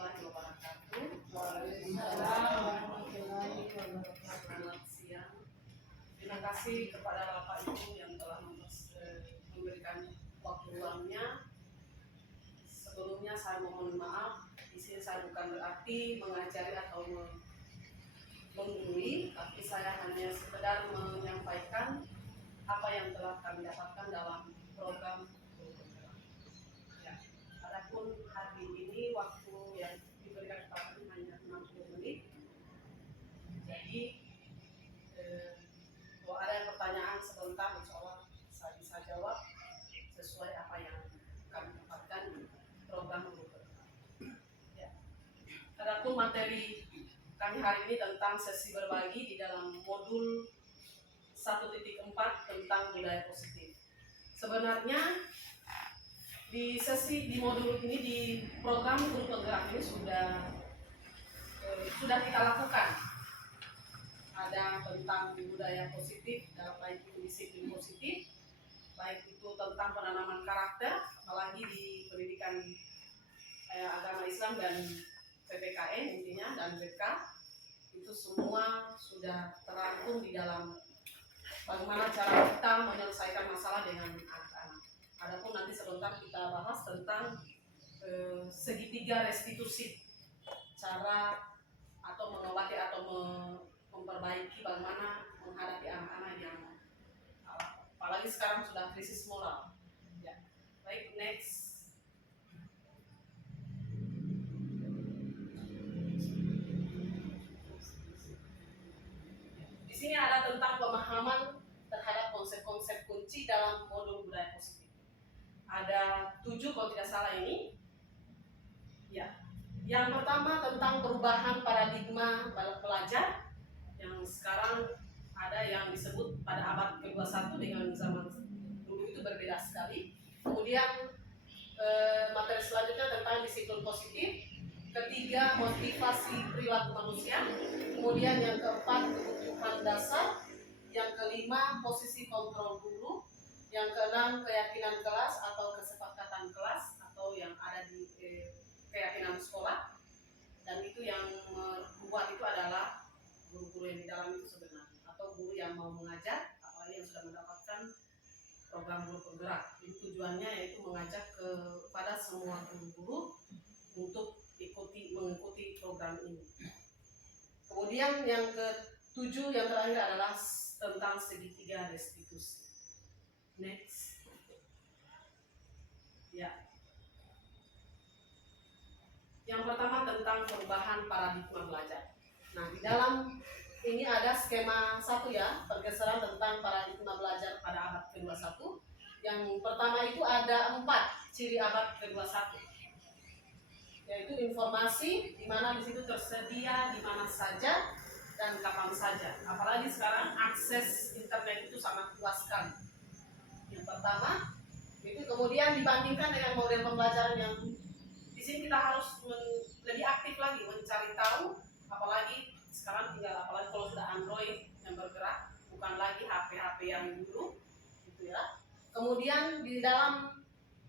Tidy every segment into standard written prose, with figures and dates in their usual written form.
warahmatullahi wabarakatuh. Waalaikumsalam warahmatullahi wabarakatuh. Selamat siang. Terima kasih kepada Bapak Ibu yang telah memberikan waktu luangnya. Sebelumnya saya mohon maaf. Di sini saya bukan berarti mengajari atau menggurui, tapi saya hanya sekedar menyampaikan apa yang telah kami dapatkan dalam program. Ya. Adapun hari ini waktu yang diberikan kepada kami hanya 60 menit. Jadi kalau ada yang pertanyaan sebentar, insya Allah saya bisa jawab sesuai apa yang kami dapatkan di program Google. Ya. Adapun materi kami hari ini tentang sesi berbagi di dalam modul 1.4 tentang budaya positif. Sebenarnya di modul ini, di program guru penggerak ini sudah kita lakukan. Ada tentang budaya positif, baik itu disiplin positif, baik itu tentang penanaman karakter, apalagi di pendidikan agama Islam dan PPKN intinya dan BK, itu semua sudah terangkum di dalam bagaimana cara kita menyelesaikan masalah dengan anak-anak. Adapun nanti sebentar kita bahas tentang segitiga restitusi, cara atau mengobati atau memperbaiki bagaimana menghadapi anak-anak yang apalagi sekarang sudah krisis moral. Ya. Baik, next. Di sini ada tentang pemahaman terhadap konsep-konsep kunci dalam modul budaya positif. Ada 7 kalau tidak salah ini. Ya. Yang pertama tentang perubahan paradigma belajar yang sekarang ada yang disebut pada abad ke-21 dengan zaman dulu itu berbeda sekali. Kemudian materi selanjutnya tentang disiplin positif. Ketiga, motivasi perilaku manusia. Kemudian yang keempat, kebutuhan dasar. Yang kelima, posisi kontrol guru. Yang keenam, keyakinan kelas atau kesepakatan kelas atau yang ada di keyakinan sekolah. Dan itu yang membuat itu adalah guru-guru yang di dalam itu sebenarnya, atau guru yang mau mengajar, apalagi yang sudah mendapatkan program guru penggerak. Jadi tujuannya yaitu mengajak kepada semua guru-guru untuk mengikuti program ini. Kemudian yang ke-7 yang terakhir adalah tentang segitiga restitusi. Next. Ya. Yang pertama tentang perubahan paradigma belajar. Nah, di dalam ini ada skema 1 ya, pergeseran tentang paradigma belajar pada abad ke-21. Yang pertama itu ada 4 ciri abad ke-21. Yaitu informasi di mana di situ tersedia di mana saja dan kapan saja. Apalagi sekarang akses internet itu sangat luas sekali. Yang pertama itu kemudian dibandingkan dengan model pembelajaran yang di sini kita harus lebih aktif lagi mencari tahu, apalagi sekarang tinggal apalagi kalau sudah Android yang bergerak, bukan lagi HP-HP yang dulu, gitu ya. Kemudian di dalam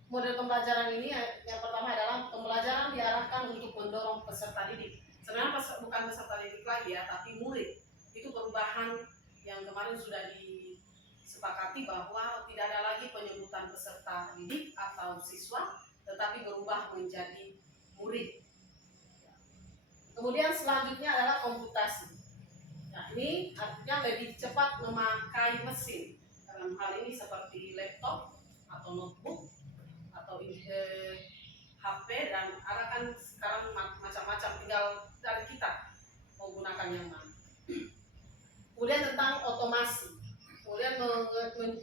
model pembelajaran ini yang pertama adalah pembelajaran diarahkan untuk mendorong peserta didik. Sebenarnya bukan peserta didik lagi ya, tapi murid. Itu perubahan yang kemarin sudah disepakati bahwa tidak ada lagi penyebutan peserta didik atau siswa, tetapi berubah menjadi murid. Kemudian selanjutnya adalah komputasi. Nah, ini artinya lebih cepat memakai mesin. Dalam hal ini seperti laptop atau notebook atau HP, dan ada kan sekarang macam-macam, tinggal dari kita menggunakan yang mana. Kemudian tentang otomasi. Kemudian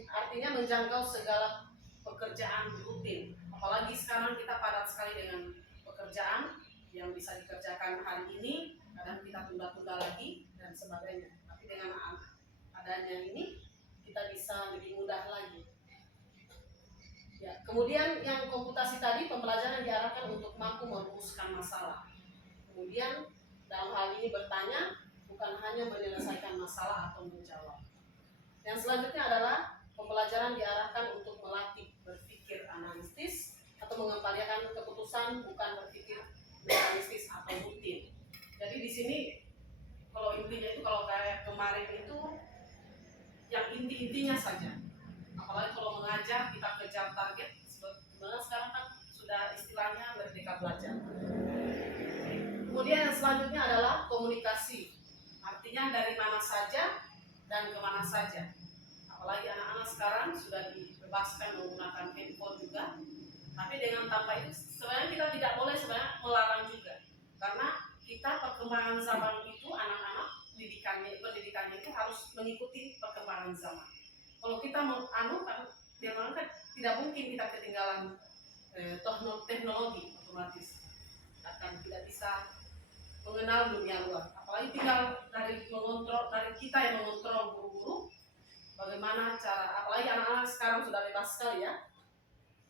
artinya menjangkau segala pekerjaan rutin. Apalagi sekarang kita padat sekali dengan pekerjaan yang bisa dikerjakan hari ini, kadang kita tunda-tunda lagi dan sebagainya. Tapi dengan adanya ini kita bisa lebih mudah lagi. Ya, kemudian yang komputasi tadi pembelajaran diarahkan untuk mampu merumuskan masalah. Kemudian dalam hal ini bertanya, bukan hanya menyelesaikan masalah atau menjawab. Yang selanjutnya adalah pembelajaran diarahkan untuk melatih berpikir analitis atau mengembalikan keputusan, bukan berpikir mekanistis atau rutin. Jadi di sini kalau intinya itu kalau kayak kemarin itu yang inti-intinya saja. Apalagi kalau mengajar kita kejar target. Sebenarnya sekarang kan sudah istilahnya merdeka belajar. Kemudian yang selanjutnya adalah komunikasi. Artinya dari mana saja dan kemana saja. Apalagi anak-anak sekarang sudah dibebaskan menggunakan handphone juga. Tapi dengan tanpa itu sebenarnya kita tidak boleh sebenarnya melarang juga. Karena kita perkembangan zaman itu anak-anak pendidikannya itu harus mengikuti perkembangan zaman. Kalau kita kan tidak mungkin kita ketinggalan teknologi otomatis akan tidak bisa mengenal dunia luar. Apalagi tinggal dari kita yang mengontrol guru-guru bagaimana cara, apalagi anak-anak sekarang sudah bebas sekali ya.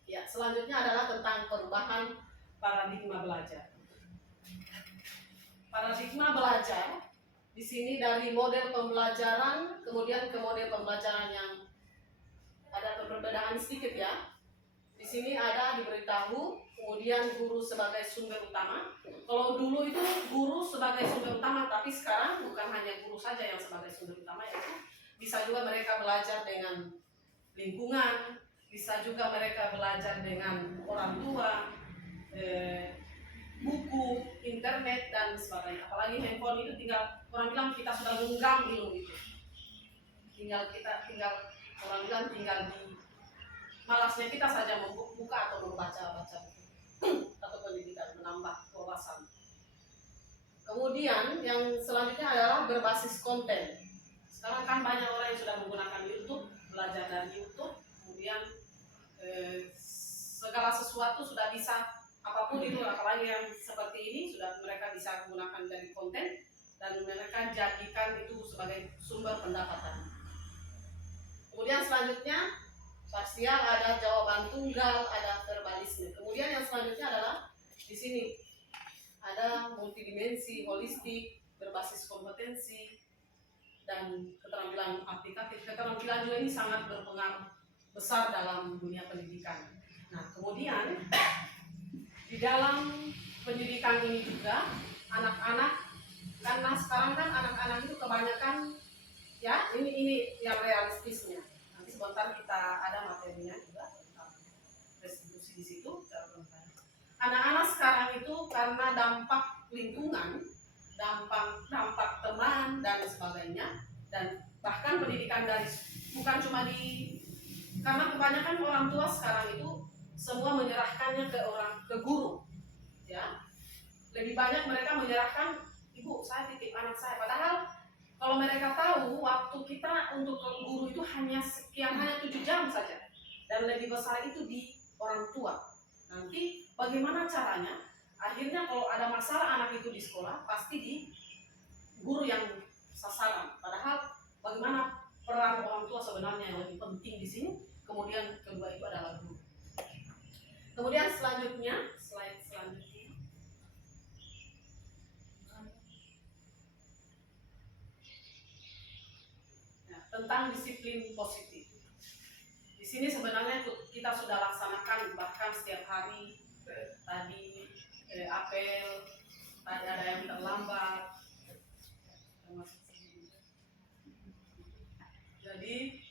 Ya, selanjutnya adalah tentang perubahan paradigma belajar. Paradigma belajar di sini dari model pembelajaran kemudian ke model pembelajaran yang ada perbedaan sedikit ya. Di sini ada diberitahu, kemudian guru sebagai sumber utama. Kalau dulu itu guru sebagai sumber utama, tapi sekarang bukan hanya guru saja yang sebagai sumber utama, yaitu bisa juga mereka belajar dengan lingkungan, bisa juga mereka belajar dengan orang tua, buku, internet dan sebagainya. Apalagi handphone itu tinggal orang bilang kita sudah menggenggam ilmu itu. Tinggal orang bilang tinggal di malasnya kita saja membuka atau membaca-baca atau pendidikan menambah wawasan. Kemudian yang selanjutnya adalah berbasis konten. Sekarang kan banyak orang yang sudah menggunakan YouTube, belajar dari YouTube, kemudian segala sesuatu sudah bisa, apapun itu, apalagi yang seperti ini sudah mereka bisa menggunakan dari konten dan mereka jadikan itu sebagai sumber pendapatan. Kemudian selanjutnya parsial, ada jawaban tunggal, ada verbalisme. Kemudian yang selanjutnya adalah di sini ada multidimensi, holistik, berbasis kompetensi dan keterampilan aplikatif. Keterampilan juga ini sangat berpengaruh besar dalam dunia pendidikan. Nah, kemudian di dalam pendidikan ini juga anak-anak, karena sekarang kan anak-anak itu kebanyakan ya ini yang realistisnya. Nanti sebentar kita ada materinya juga tentang restitusi di situ. Anak-anak sekarang itu karena dampak lingkungan, dampak teman dan sebagainya, dan bahkan pendidikan dari bukan cuma karena kebanyakan orang tua sekarang itu semua menyerahkannya ke guru, ya. Lebih banyak mereka menyerahkan, ibu saya titip anak saya, padahal kalau mereka tahu waktu kita untuk ke guru itu hanya 7 jam saja, dan lebih besar itu di orang tua. Nanti bagaimana caranya? Akhirnya kalau ada masalah anak itu di sekolah pasti di guru yang sasaran. Padahal bagaimana peran orang tua sebenarnya yang lebih penting di sini. Kemudian kedua itu adalah guru. Kemudian selanjutnya, slide selanjutnya. Nah, tentang disiplin positif. Di sini sebenarnya kita sudah laksanakan bahkan setiap hari. Tadi apel, tadi ada yang terlambat. Jadi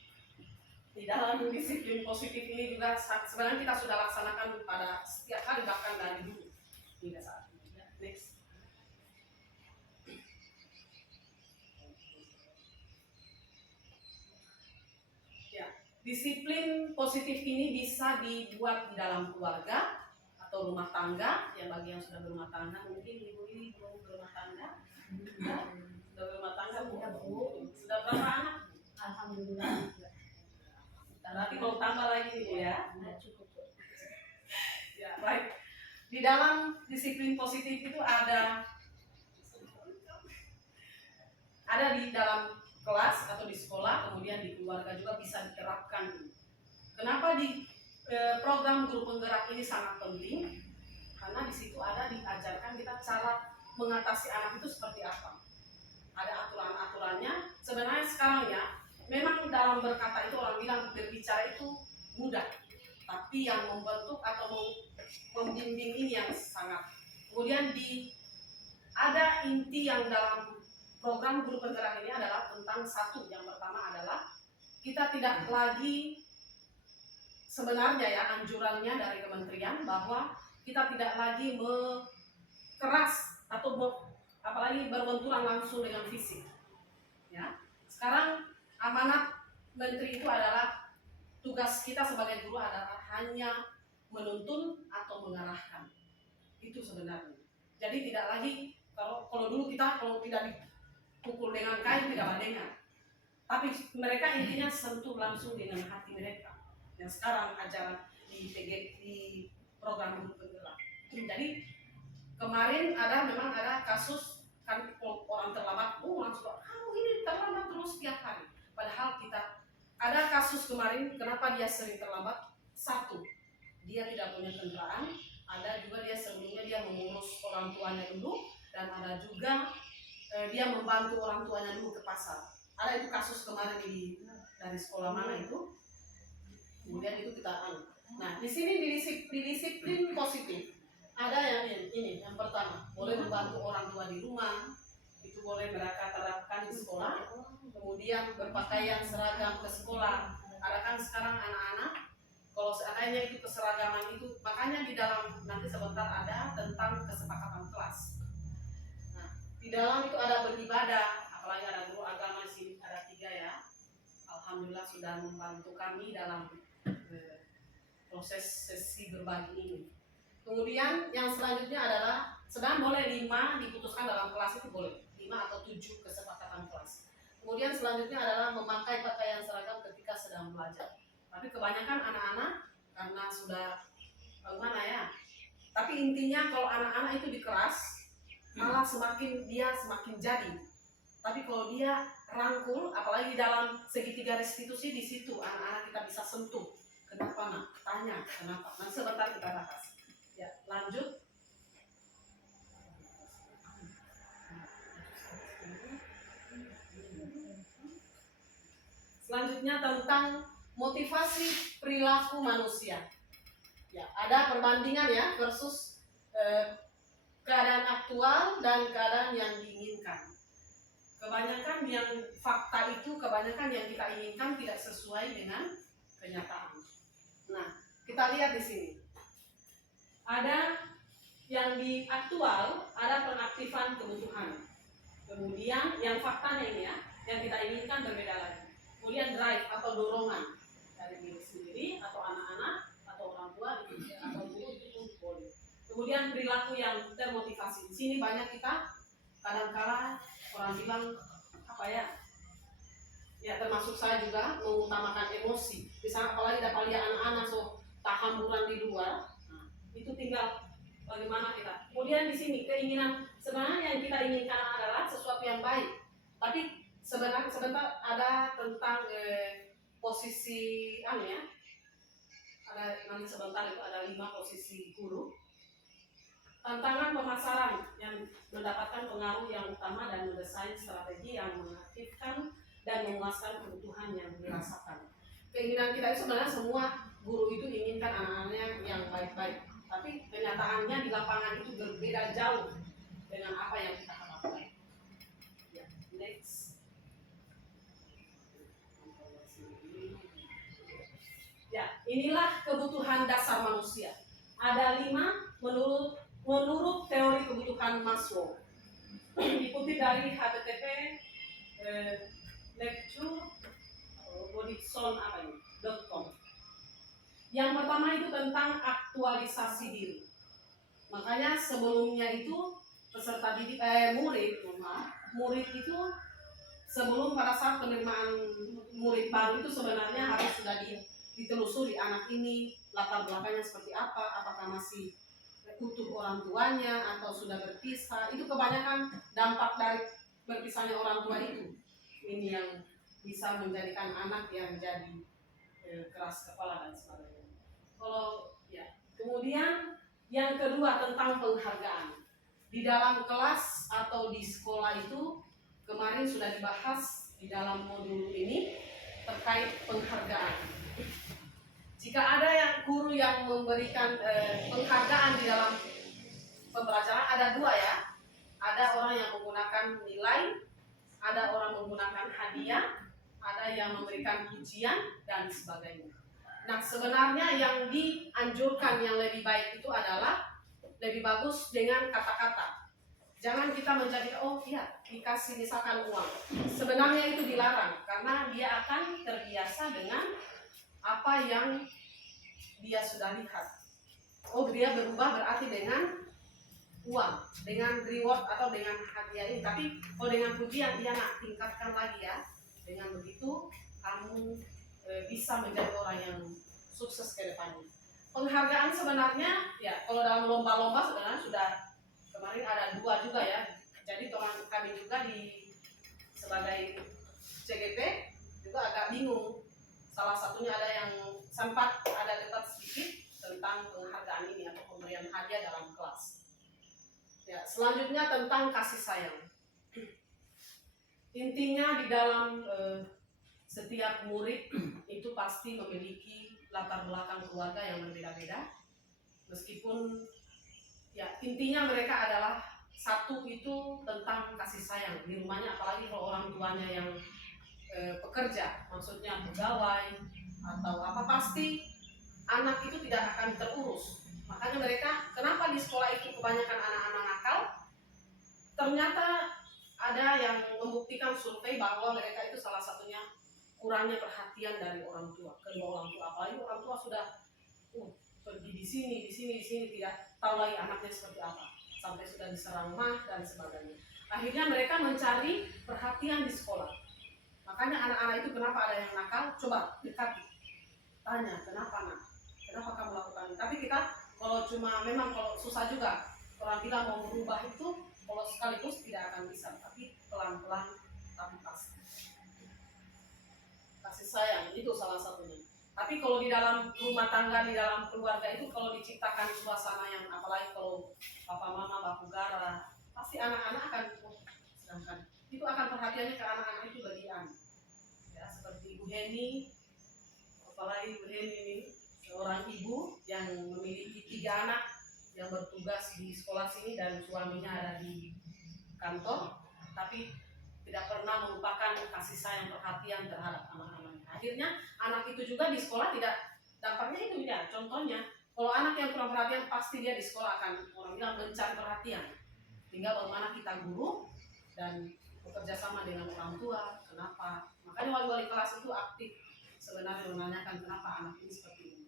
di dalam disiplin positif ini juga sebenarnya kita sudah laksanakan pada setiap hari bahkan dari dulu hingga saat ini. Ya, next. Ya, disiplin positif ini bisa dibuat di dalam keluarga atau rumah tangga. Yang bagi yang sudah berumah tangga, mungkin ibu ini belum berumah tangga. Ya, sudah berumah tangga bu. Sudah berapa anak? Alhamdulillah. Nanti mau tambah lagi nih ya. Cukup. Ya, baik. Di dalam disiplin positif itu ada di dalam kelas atau di sekolah, kemudian di keluarga juga bisa diterapkan. Kenapa di program guru penggerak ini sangat penting? Karena di situ ada diajarkan kita cara mengatasi anak itu seperti apa. Ada aturan-aturannya. Sebenarnya sekarang ya, memang dalam berkata itu orang bilang berbicara itu mudah, tapi yang membentuk atau membimbing ini yang sangat Kemudian ada inti yang dalam program guru penggerak ini adalah tentang satu. Yang pertama adalah kita tidak lagi, sebenarnya ya anjurannya dari kementerian bahwa kita tidak lagi keras atau apalagi berbenturan langsung dengan fisik. Ya, sekarang amanat menteri itu adalah tugas kita sebagai guru adalah hanya menuntun atau mengarahkan. Itu sebenarnya. Jadi tidak lagi kalau dulu kita kalau tidak dipukul dengan kain tidak mendengar. Tapi mereka intinya sentuh langsung dengan hati mereka. Yang sekarang ajaran di program guru penggerak. Jadi kemarin memang ada kasus kan orang terlambat, langsung kamu ini terlambat terus tiap hari. Padahal kita ada kasus kemarin, kenapa dia sering terlambat? Satu, dia tidak punya kendaraan. Ada juga dia sebelumnya dia mengurus orang tuanya dulu, dan ada juga dia membantu orang tuanya dulu ke pasar. Ada itu kasus kemarin dari sekolah mana itu. Kemudian itu kita Nah, di sini di disiplin positif ada yang ini, yang pertama boleh membantu orang tua di rumah, itu boleh mereka terapkan di sekolah. Kemudian berpakaian seragam ke sekolah. Ada kan sekarang anak-anak kalau seandainya itu keseragaman itu, makanya di dalam nanti sebentar ada tentang kesepakatan kelas. Nah, di dalam itu ada beribadah, apalagi ada guru agama di sini ada 3 ya. Alhamdulillah sudah membantu kami dalam proses sesi berbagi ini. Kemudian yang selanjutnya adalah sedang boleh 5 diputuskan dalam kelas itu boleh 5 atau 7 kesepakatan kelas. Kemudian selanjutnya adalah memakai pakaian seragam ketika sedang belajar. Tapi kebanyakan anak-anak karena sudah bagaimana ya. Tapi intinya kalau anak-anak itu dikeras, malah semakin jadi. Tapi kalau dia rangkul, apalagi dalam segitiga restitusi di situ anak-anak kita bisa sentuh. Kenapa nak? Tanya kenapa. Nanti sebentar kita bahas. Ya, lanjut. Selanjutnya tentang motivasi perilaku manusia. Ya, ada perbandingan ya versus keadaan aktual dan keadaan yang diinginkan. Kebanyakan yang fakta itu, kebanyakan yang kita inginkan tidak sesuai dengan kenyataan. Nah, kita lihat di sini. Ada yang di aktual, ada pengaktifan kebutuhan. Kemudian yang faktanya ini ya, yang kita inginkan berbeda lagi. Kemudian drive atau dorongan dari diri sendiri atau anak-anak atau orang tua atau guru itu boleh. Kemudian perilaku yang termotivasi. Di sini banyak kita kadang-kala orang bilang apa ya? Ya termasuk saya juga mengutamakan emosi. Misalnya apalagi dapat lihat anak-anak tahamburan di luar, nah, itu tinggal bagaimana kita. Kemudian di sini keinginan sebenarnya yang kita inginkan adalah sesuatu yang baik. Tapi sebentar ada tentang posisi ya. Ada nanti sebentar itu ada 5 posisi guru. Tantangan pemasaran yang mendapatkan pengaruh yang utama dan mendesain strategi yang mengaktifkan dan memuaskan kebutuhan yang dirasakan. Keinginan kita itu sebenarnya semua guru itu inginkan anak-anaknya yang baik-baik. Tapi kenyataannya di lapangan itu berbeda jauh dengan apa yang kita harapkan. Ya, next. Ya, inilah kebutuhan dasar manusia. Ada 5 menurut teori kebutuhan Maslow. Dikutip dari http lecture.com. Yang pertama itu tentang aktualisasi diri. Makanya sebelumnya itu peserta didik murid itu sebelum pada saat penerimaan murid baru itu sebenarnya harus sudah ditelusuri anak ini latar belakangnya seperti apa, apakah masih utuh orang tuanya atau sudah berpisah. Itu kebanyakan dampak dari berpisahnya orang tua itu. Ini yang bisa menjadikan anak yang jadi keras kepala dan sebagainya. Kemudian yang kedua tentang penghargaan. Di dalam kelas atau di sekolah itu kemarin sudah dibahas di dalam modul ini terkait penghargaan. Jika ada guru yang memberikan penghargaan di dalam pembelajaran, ada dua ya. Ada orang yang menggunakan nilai, ada orang menggunakan hadiah, ada yang memberikan pujian dan sebagainya. Nah, sebenarnya yang dianjurkan yang lebih baik itu adalah lebih bagus dengan kata-kata. Jangan kita menjadi, oh iya, dikasih misalkan uang. Sebenarnya itu dilarang, karena dia akan terbiasa dengan apa yang dia sudah lihat. Oh, dia berubah berarti dengan uang, dengan reward atau dengan hadiah ini. Tapi kalau dengan pujian, dia nak tingkatkan lagi ya. Dengan begitu, kamu bisa menjadi orang yang sukses ke depannya. Penghargaan sebenarnya, ya kalau dalam lomba-lomba sebenarnya sudah kemarin ada dua juga ya. Jadi teman kami juga sebagai CGP juga agak bingung. Salah satunya ada yang sempat ada debat sedikit tentang penghargaan ini atau pemberian hadiah dalam kelas. Ya, selanjutnya tentang kasih sayang. Intinya di dalam setiap murid itu pasti memiliki latar belakang keluarga yang berbeda-beda. Meskipun ya intinya mereka adalah satu itu tentang kasih sayang di rumahnya, apalagi kalau orang tuanya yang pekerja, maksudnya pegawai atau apa, pasti anak itu tidak akan terurus. Makanya mereka, kenapa di sekolah itu kebanyakan anak-anak nakal? Ternyata ada yang membuktikan survei bahwa mereka itu salah satunya kurangnya perhatian dari orang tua, kedua orang tua. Apalagi orang tua sudah pergi di sini, tidak tahu lagi anaknya seperti apa, sampai sudah diserang mah dan sebagainya. Akhirnya mereka mencari perhatian di sekolah. Makanya anak-anak itu kenapa ada yang nakal? Coba dekati, tanya kenapa nak, kenapa kamu lakukan ini? Tapi kita kalau cuma memang kalau susah juga, orang bilang mau berubah itu kalau sekaligus tidak akan bisa, tapi pelan-pelan tapi pasti. Kasih sayang itu salah satunya. Tapi kalau di dalam rumah tangga, di dalam keluarga itu kalau diciptakan suasana yang, apalagi kalau papa mama baku gara, pasti anak-anak akan sedangkan itu akan perhatiannya ke anak-anak itu bagian. Ya, seperti Ibu Heni, apalagi Ibu Heni ini seorang ibu yang memiliki 3 anak yang bertugas di sekolah sini dan suaminya ada di kantor, tapi tidak pernah melupakan kasih sayang perhatian terhadap anak-anaknya. Akhirnya anak itu juga di sekolah tidak, dampaknya itu ya. Contohnya kalau anak yang kurang perhatian pasti dia di sekolah akan orang bilang mencari perhatian. Tinggal bagaimana kita guru dan bekerja sama dengan orang tua. Kenapa? Makanya wali-wali kelas itu aktif sebenarnya menanyakan kenapa anak ini seperti ini.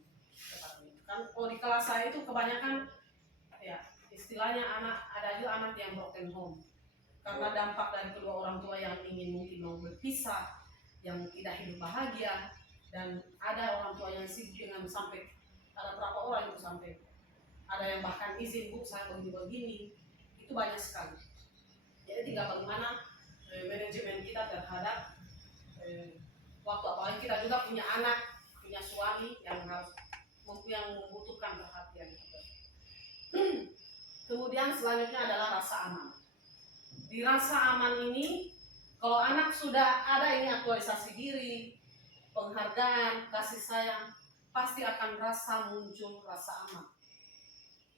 Kan kalau di kelas saya itu kebanyakan ya istilahnya ada juga anak yang broken home karena dampak dari kedua orang tua yang ingin mungkin mau berpisah, yang tidak hidup bahagia, dan ada orang tua yang sibuk dengan sampai ada berapa orang itu sampai ada yang bahkan izin bu saya begini, itu banyak sekali. Jadi tinggal bagaimana manajemen kita terhadap waktu, apalagi kita juga punya anak, punya suami yang harus yang membutuhkan perhatian. Kemudian selanjutnya adalah rasa aman. Di rasa aman ini, kalau anak sudah ada ini aktualisasi diri, penghargaan, kasih sayang, pasti akan muncul rasa aman.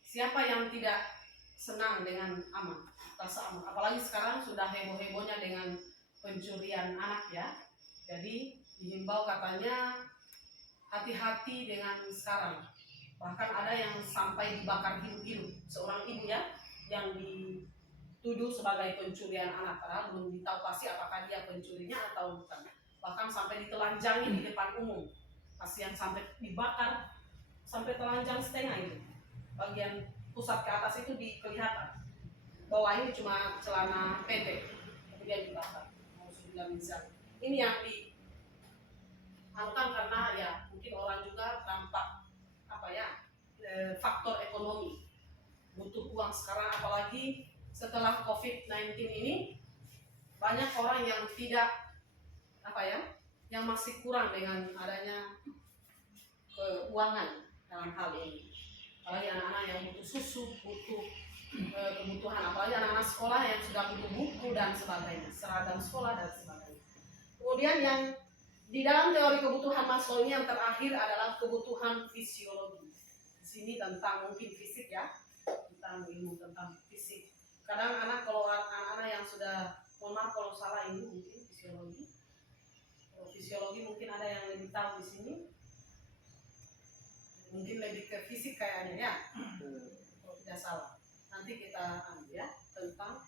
Siapa yang tidak senang dengan aman, rasa aman? Apalagi sekarang sudah heboh-hebohnya dengan pencurian anak ya. Jadi dihimbau katanya hati-hati dengan sekarang. Bahkan ada yang sampai dibakar hidup-hidup. Seorang ibu ya yang dituduh sebagai pencurian anak, padahal belum ditahu pasti apakah dia pencurinya atau bukan. Bahkan sampai ditelanjangi di depan umum. Kasihan sampai dibakar sampai telanjang setengah itu. Bagian pusat ke atas itu kelihatan. Bawah ini cuma celana pendek. Kemudian dibakar. Ini yang diangkat karena ya mungkin orang juga tampak faktor ekonomi, butuh uang sekarang, apalagi setelah COVID-19 ini banyak orang yang tidak yang masih kurang dengan adanya keuangan dalam hal ini. Apalagi anak-anak yang butuh susu, butuh kebutuhan, apalagi anak-anak sekolah yang sudah butuh buku dan sebagainya, seragam sekolah dan sebagainya. Kemudian yang di dalam teori kebutuhan Maslow ini yang terakhir adalah kebutuhan fisiologi. Di sini tentang mungkin fisik ya, tentang ilmu tentang fisik kadang kalau anak-anak yang sudah, mohon maaf kalau salah ini mungkin fisiologi. Kalau fisiologi mungkin ada yang lebih tahu di sini. Mungkin lebih ke fisik kayaknya ya. Kalau tidak salah. Nanti kita ambil ya tentang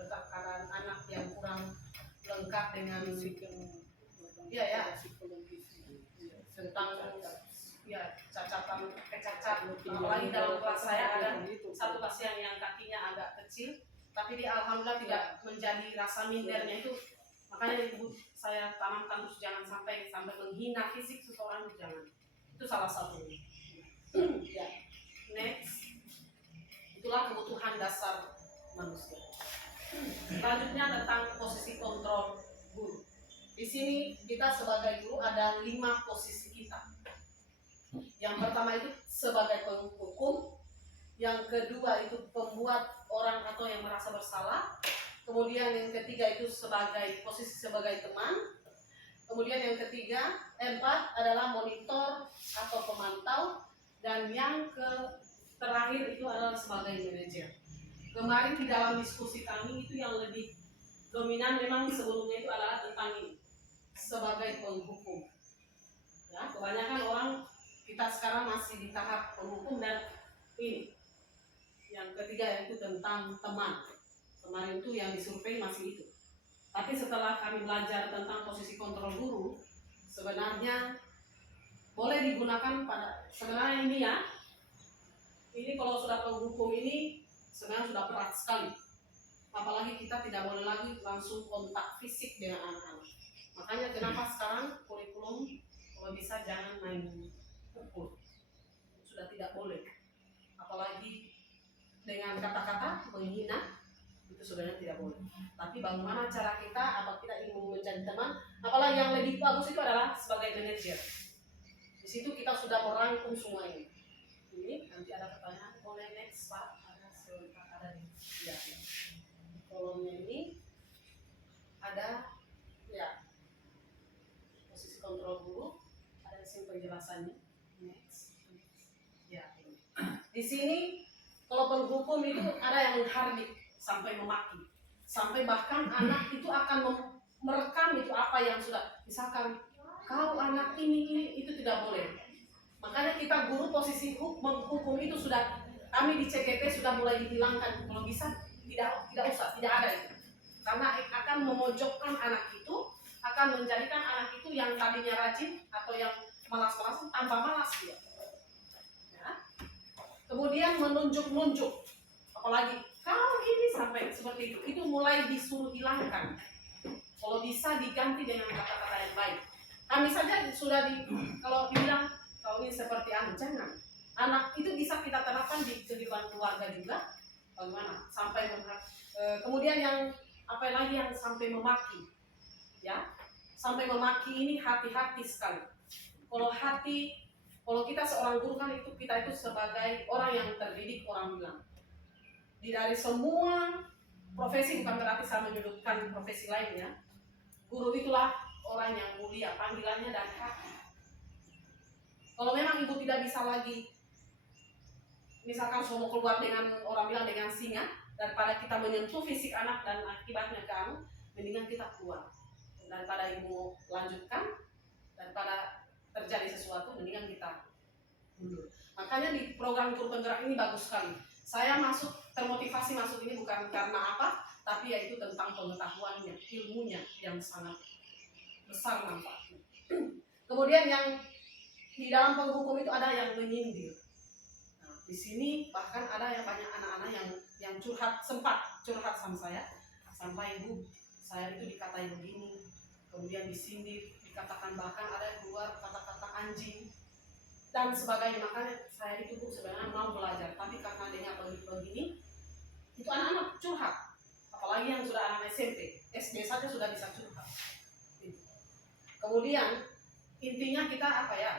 keadaan anak yang kurang lengkap dengan tentang cacat. Apalagi dalam kelas saya ada satu pasien yang kakinya agak kecil, tapi dia alhamdulillah tidak menjadi rasa mindernya itu. Makanya ibu saya tanamkan terus jangan sampai menghina fisik seseorang, jangan. Itu salah satunya. Ya. Next, itulah kebutuhan dasar manusia. Selanjutnya tentang posisi kontrol guru. Di sini kita sebagai guru ada 5 posisi kita. Yang pertama itu sebagai penghukum, yang kedua itu pembuat orang atau yang merasa bersalah, kemudian yang ketiga itu posisi sebagai teman, kemudian yang keempat adalah monitor atau pemantau, dan yang terakhir itu adalah sebagai manajer. Kemarin di dalam diskusi kami itu yang lebih dominan memang sebelumnya itu adalah tentang ini sebagai penghukum. Ya, kebanyakan orang kita sekarang masih di tahap penghukum, dan ini yang ketiga yaitu tentang teman. Kemarin itu yang disurvei masih itu. Tapi setelah kami belajar tentang posisi kontrol guru, sebenarnya boleh digunakan sebenarnya ini ya. Ini kalau sudah penghukum ini sebenarnya sudah berat sekali. Apalagi kita tidak boleh lagi langsung kontak fisik dengan anak-anak. Makanya kenapa sekarang kurikulum kalau bisa jangan main pukul. Sudah tidak boleh. Apalagi dengan kata-kata menghina, itu sebenarnya tidak boleh. Tapi bagaimana cara kita, apa kita ingin menjadi teman, apalagi yang lebih bagus itu adalah sebagai manajer. Di situ kita sudah merangkum semua ini. Ini nanti ada pertanyaan, boleh next Pak? Ada di kolomnya ini ada ya posisi kontrol guru, ada di sini penjelasannya. Next. Ya ini. Di sini kalau penghukum itu ada yang menghardik sampai memaki, sampai bahkan anak itu akan merekam itu apa yang sudah, misalkan kau anak ini itu tidak boleh. Makanya kita guru posisi menghukum itu sudah kami di CGP sudah mulai dihilangkan. Kalau bisa tidak usah, tidak ada itu. Karena akan memojokkan anak itu, akan menjadikan anak itu yang tadinya rajin atau yang malas-malasan tambah malas dia. Ya. Kemudian menunjuk-nunjuk, apalagi kalau ini sampai seperti itu mulai disuruh hilangkan. Kalau bisa diganti dengan kata-kata yang baik. Kami saja sudah kalau dibilang kalau ini seperti jangan. Anak itu bisa kita terapkan di kehidupan keluarga juga. Bagaimana? Sampai kemudian yang apa lagi yang sampai memaki, ya, sampai memaki ini hati-hati sekali. Kalau kita seorang guru kan kita itu sebagai orang yang terdidik, orang bilang. Dari semua profesi, bukan berarti saya menyudutkan profesi lainnya. Guru itulah orang yang mulia, panggilannya dari hati. Kalau memang ibu tidak bisa lagi, misalkan mau keluar dengan orang bilang dengan singa, daripada kita menyentuh fisik anak dan akibatnya kamu, mendingan kita keluar. Daripada ibu lanjutkan, daripada terjadi sesuatu, mendingan kita mundur. Makanya di program guru penggerak ini bagus sekali. Saya termotivasi masuk ini bukan karena apa, tapi yaitu tentang pengetahuannya, ilmunya yang sangat besar manfaatnya. Kemudian yang di dalam penghukum itu ada yang menyindir. Nah, di sini bahkan ada yang banyak anak-anak yang sempat curhat sama saya, sampai ibu saya itu dikatain begini, kemudian disindir, dikatakan bahkan ada yang keluar kata-kata anjing dan sebagainya. Makanya saya itu sebenarnya mau belajar, tapi karena dengan begini, itu anak-anak curhat, apalagi yang sudah anak SMP, SD saja sudah bisa curhat. Kemudian intinya kita apa ya?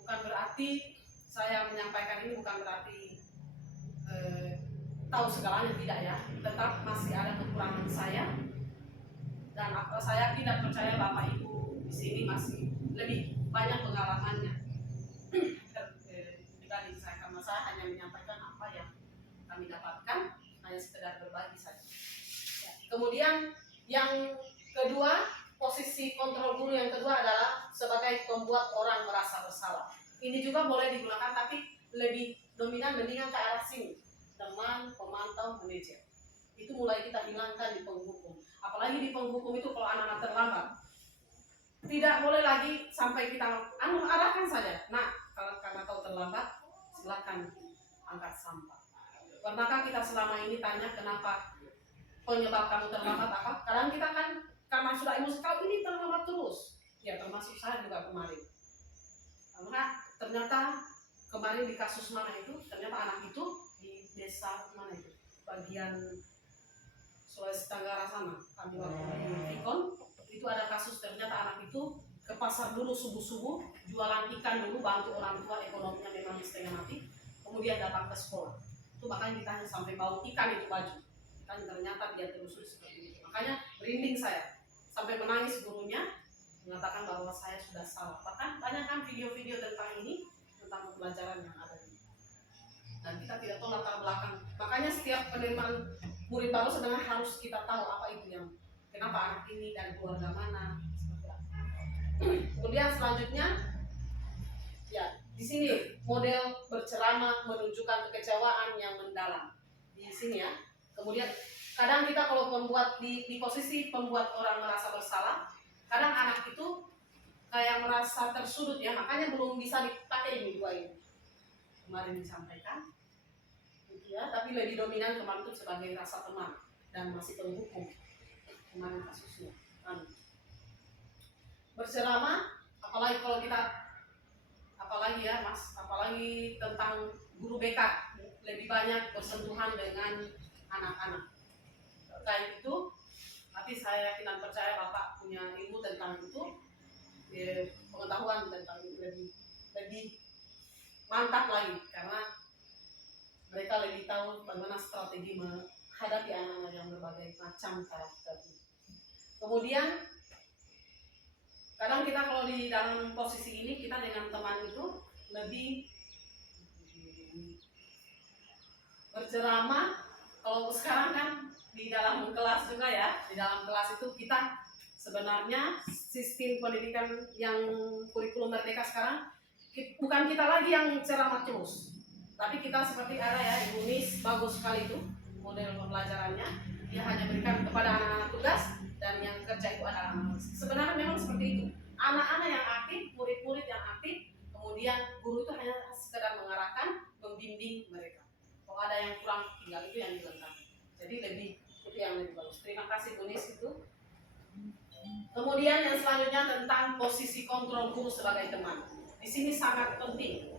Bukan berarti saya menyampaikan ini bukan berarti tahu segalanya, tidak ya. Tetap masih ada kekurangan saya, dan saya tidak percaya Bapak Ibu di sini masih lebih banyak pengalamannya dibanding saya, karena saya hanya menyampaikan apa yang kami dapatkan, hanya sekedar berbagi saja. Ya. Kemudian yang kedua, posisi kontrol guru yang kedua adalah sebagai pembuat orang merasa bersalah. Ini juga boleh digunakan, tapi lebih dominan mendingan ke arah sini. Teman, pemantau, manajer. Itu mulai kita hilangkan di penghukum. Apalagi di penghukum itu kalau anak-anak terlambat, tidak boleh lagi sampai kita arahkan saja. Nah, karena kau terlambat, silakan angkat sampah. Pernahkah kita selama ini tanya kenapa penyebab kamu terlambat apa? Kadang kita kan karena sudah emosi, kau ini terlambat terus. Ya termasuk saya juga kemarin. Karena ternyata kemarin di kasus mana itu, ternyata anak itu di desa mana itu, bagian Sulawesi Tenggara sana. Kami waktu di Tikon, itu ada kasus ternyata anak itu ke pasar dulu subuh-subuh, jualan ikan dulu, bantu orang tua ekonominya memang setengah mati, kemudian datang ke sekolah. Itu makanya ditanya sampai bau ikan itu baju. Kan ternyata dia telusuri seperti itu. Makanya merinding saya, sampai menangis gurunya, mengatakan bahwa saya sudah salah. Bahkan banyak kan video-video tentang ini, tentang pembelajaran yang ada ini. Dan kita tidak tahu latar belakang. Makanya setiap penerimaan murid baru sebenarnya harus kita tahu apa itu yang, kenapa anak ini dan keluarga mana. Kemudian selanjutnya, ya di sini model berceramah menunjukkan kekecewaan yang mendalam. Di sini ya. Kemudian kadang kita kalau membuat di posisi pembuat orang merasa bersalah, kadang anak itu kayak merasa tersudut ya, makanya belum bisa dipakai ini dua ini. Kemarin disampaikan, gitu ya, tapi lebih dominan kemarin itu sebagai rasa teman dan masih penghukum kemarin kasusnya. Berceramah, apalagi kalau kita, apalagi ya mas, apalagi tentang guru BK, lebih banyak bersentuhan dengan anak-anak. Terkait itu, tapi saya yakin dan percaya Bapak punya ilmu tentang itu, pengetahuan tentang itu lebih mantap lagi, karena mereka lebih tahu bagaimana strategi menghadapi anak-anak yang berbagai macam karakter. Kemudian kadang kita kalau di dalam posisi ini, kita dengan teman itu lebih berceramah. Kalau sekarang kan di dalam kelas juga ya, di dalam kelas itu kita sebenarnya sistem pendidikan yang kurikulum merdeka sekarang, bukan kita lagi yang ceramah terus, tapi kita seperti ada ya, Ibu Nis, bagus sekali itu model pembelajarannya. Dia hanya berikan kepada anak-anak tugas, dan yang kerja itu adalah anak-anak. Sebenarnya memang seperti itu, anak-anak yang aktif, murid-murid yang aktif, kemudian guru itu hanya sekedar mengarahkan, membimbing mereka. Kalau ada yang kurang, tinggal itu yang dilengkapi. Jadi itu yang lebih bagus. Terima kasih Bu Nis itu. Kemudian yang selanjutnya tentang posisi kontrol guru sebagai teman. Di sini sangat penting.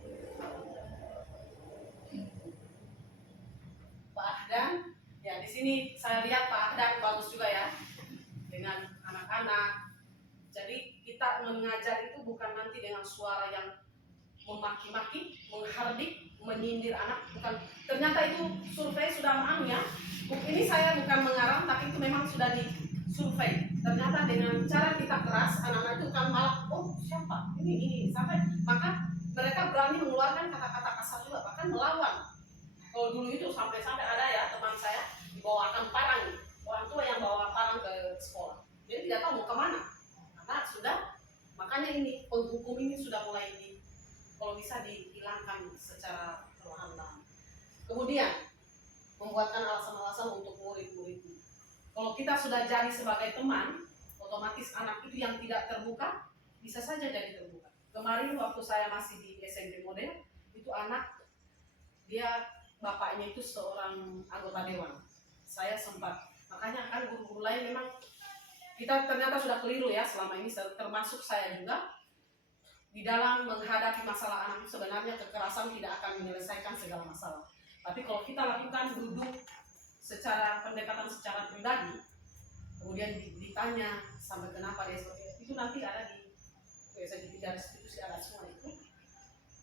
Pak Ahdan, ya di sini saya lihat Pak Ahdan bagus juga ya dengan anak-anak. Jadi kita mengajar itu bukan nanti dengan suara yang memaki-maki, menghardik, menyindir anak, bukan. Ternyata itu survei sudah ya. Ini saya bukan mengarang, tapi itu memang sudah disurvei. Ternyata dengan cara kita keras, anak-anak itu kan malah, oh siapa ini sampai, maka mereka berani mengeluarkan kata-kata kasar juga, bahkan melawan. Kalau dulu itu sampai ada ya teman saya dibawakan parang, orang tua yang bawa parang ke sekolah. Jadi tidak tahu mau kemana, karena sudah, makanya ini penghukum ini sudah mulai kalau bisa dihilangkan secara perlahan-lahan. Kemudian membuatkan alasan-alasan untuk murid-muridnya. Kalau kita sudah jadi sebagai teman, otomatis anak itu yang tidak terbuka bisa saja jadi terbuka. Kemarin waktu saya masih di SMP model, itu anak, dia bapaknya itu seorang anggota dewan. Saya sempat, makanya kan guru-guru lain memang kita ternyata sudah keliru ya selama ini, termasuk saya juga. Di dalam menghadapi masalah anak, sebenarnya kekerasan tidak akan menyelesaikan segala masalah. Tapi kalau kita lakukan duduk secara pendekatan secara pribadi, kemudian ditanya sampai kenapa dia seperti itu nanti ada di tiga institusi ada semua itu.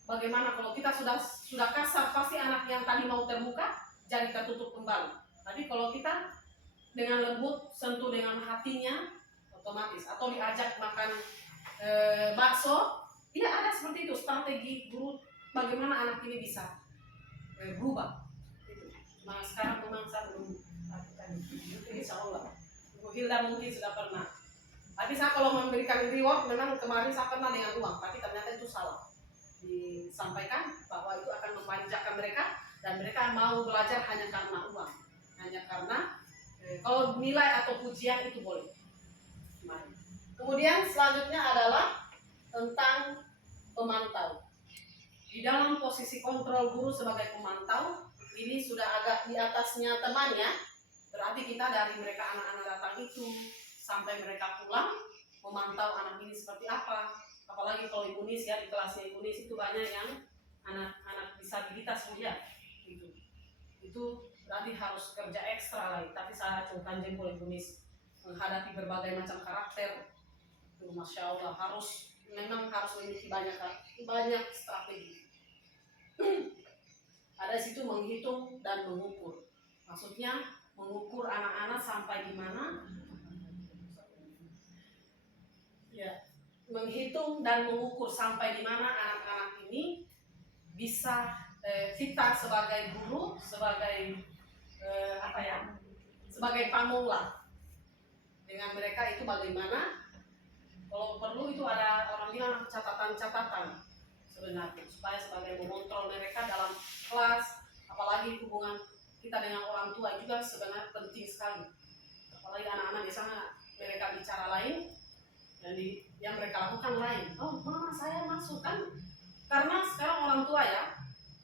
Bagaimana kalau kita sudah kasar, pasti anak yang tadi mau terbuka jadi tertutup kembali. Tapi kalau kita dengan lembut, sentuh dengan hatinya, otomatis. Atau diajak makan bakso. Tidak ada seperti itu strategi guru bagaimana anak ini bisa berubah. Nah sekarang memang saya belum lakukan itu. Insya Allah. Bu Hilda mungkin sudah pernah. Tapi saya kalau memberikan reward, memang kemarin saya pernah dengan uang, tapi ternyata itu salah. Disampaikan bahwa itu akan memanjakan mereka dan mereka mau belajar hanya karena uang, hanya karena kalau nilai atau pujian itu boleh. Kemudian selanjutnya adalah tentang pemantau. Di dalam posisi kontrol guru sebagai pemantau, ini sudah agak di atasnya temannya, berarti kita dari mereka anak-anak datang itu sampai mereka pulang memantau anak ini seperti apa. Apalagi kalau ibunis ya, di kelasnya ibunis itu banyak yang anak-anak disabilitas ya, itu berarti harus kerja ekstra lagi. Tapi saya acungkan jempol ibunis menghadapi berbagai macam karakter itu, masya Allah, memang harus memiliki banyak strategi. Ada situ menghitung dan mengukur, maksudnya mengukur anak-anak sampai di mana ya, menghitung dan mengukur sampai di mana anak-anak ini bisa kita sebagai guru, sebagai sebagai pamula dengan mereka itu bagaimana. Kalau perlu itu ada orang bilang catatan-catatan sebenarnya, supaya sebagai mengontrol mereka dalam kelas. Apalagi hubungan kita dengan orang tua juga sebenarnya penting sekali. Apalagi anak-anak di sana mereka bicara lain, dan yang mereka lakukan lain. Oh mama saya masuk kan, karena sekarang orang tua ya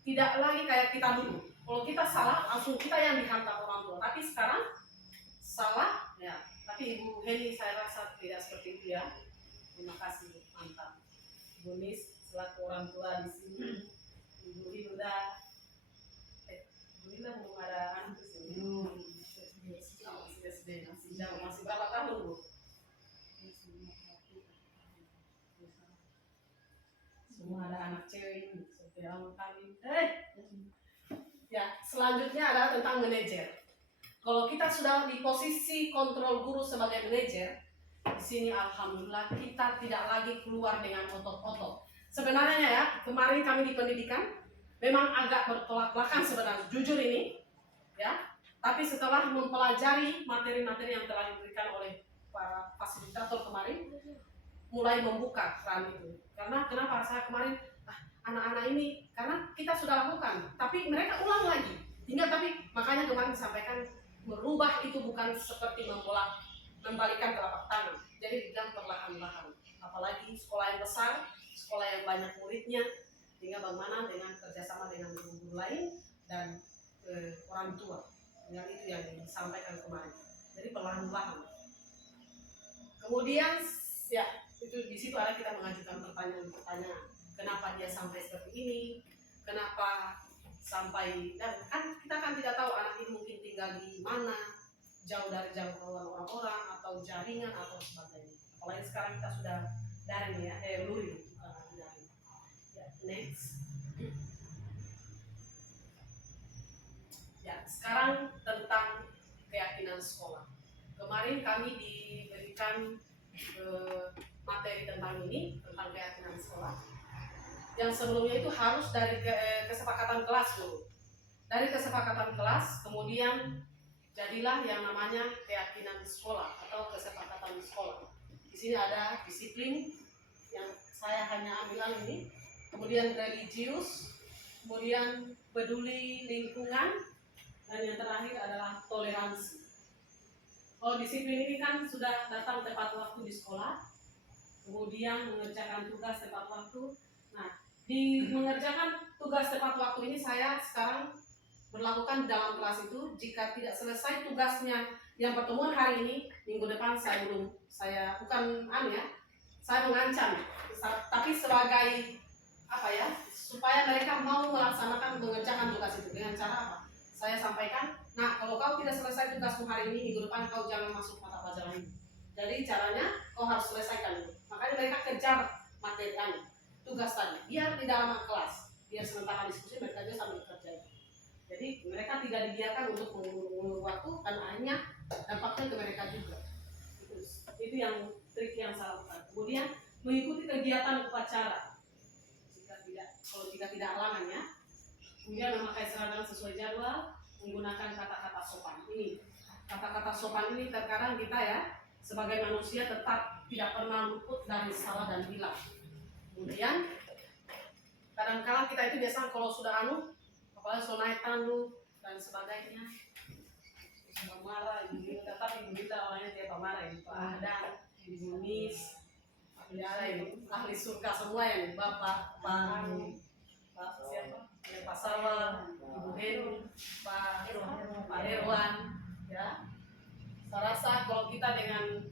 tidak lagi kayak kita dulu. Kalau kita salah langsung kita yang dihantar orang tua, tapi sekarang salah ya. Tapi Ibu Heni saya rasa tidak seperti itu ya. Terima kasih, mantap. Ibu Nis selaku orang tua di sini. Ibu Hilda, Ibu Hilda belum ada anak di sini. Masih SD, masih berapa tahun Bu? Semua ada anak cewek ini, setiap kali. Ya, selanjutnya adalah tentang manajer. Kalau kita sudah di posisi kontrol guru sebagai manajer, di sini alhamdulillah kita tidak lagi keluar dengan otot-otot. Sebenarnya ya, kemarin kami di pendidikan memang agak bertolak belakang sebenarnya, jujur ini, ya. Tapi setelah mempelajari materi-materi yang telah diberikan oleh para fasilitator kemarin, mulai membuka keran itu. Karena kenapa saya kemarin anak-anak ini, karena kita sudah lakukan, tapi mereka ulang lagi. Tapi makanya kemarin disampaikan merubah itu bukan seperti membalikan telapak tangan. Jadi dibilang perlahan-lahan. Apalagi sekolah yang besar, sekolah yang banyak muridnya, tinggal bagaimana dengan kerjasama dengan guru lain dan orang tua. Dengan itu yang disampaikan kemarin. Jadi perlahan-lahan. Kemudian ya itu di situ ada kita mengajukan pertanyaan-pertanyaan. Kenapa dia sampai seperti ini? Kenapa sampai, dan kan kita kan tidak tahu anak ini mungkin tinggal di mana, jauh dari jangkauan orang-orang atau jaringan atau sebagainya. Apalagi sekarang kita sudah daring ya, luring. Ya, next. Ya, sekarang tentang keyakinan sekolah. Kemarin kami diberikan materi tentang ini, tentang keyakinan sekolah. Yang sebelumnya itu harus dari kesepakatan kelas dulu. Dari kesepakatan kelas, kemudian jadilah yang namanya keyakinan sekolah atau kesepakatan sekolah. Di sini ada disiplin yang saya hanya ambil ini, kemudian religius, kemudian peduli lingkungan, dan yang terakhir adalah toleransi. Kalau disiplin ini kan sudah datang tepat waktu di sekolah, kemudian mengerjakan tugas tepat waktu. Nah, di mengerjakan tugas tepat waktu ini saya sekarang berlakukan dalam kelas itu. Jika tidak selesai tugasnya yang pertemuan hari ini, minggu depan saya bukan saya mengancam, tapi sebagai supaya mereka mau melaksanakan mengerjakan tugas itu. Dengan cara apa? Saya sampaikan, nah kalau kau tidak selesai tugasmu hari ini, minggu depan kau jangan masuk mata pelajaran ini. Jadi caranya kau harus selesaikan itu. Makanya mereka kejar materi tugas tadi, biar di dalam kelas, biar sementara diskusi mereka juga sambil kerja. Jadi mereka tidak dibiarkan untuk mengulur waktu dan akhirnya dampaknya ke mereka juga. Itu yang trik yang saya lakukan. Kemudian mengikuti kegiatan upacara. Jika tidak halangan ya. Kemudian memakai seragam sesuai jadwal, menggunakan kata-kata sopan. Ini kata-kata sopan ini terkadang kita ya sebagai manusia tetap tidak pernah luput dari salah dan hilang. Kemudian kadang-kala kita itu biasa kalau sudah apalagi sudah naik tangguh dan sebagainya, sudah marah, ibu tetap ibu kita orangnya tidak marah, ibu ada, ibu Nis, ada ibu ahli surga semua yang bapak, pak siapa, Pak Sawa, Ibu Heni, Pak Herwan, ya. Saya rasa kalau kita dengan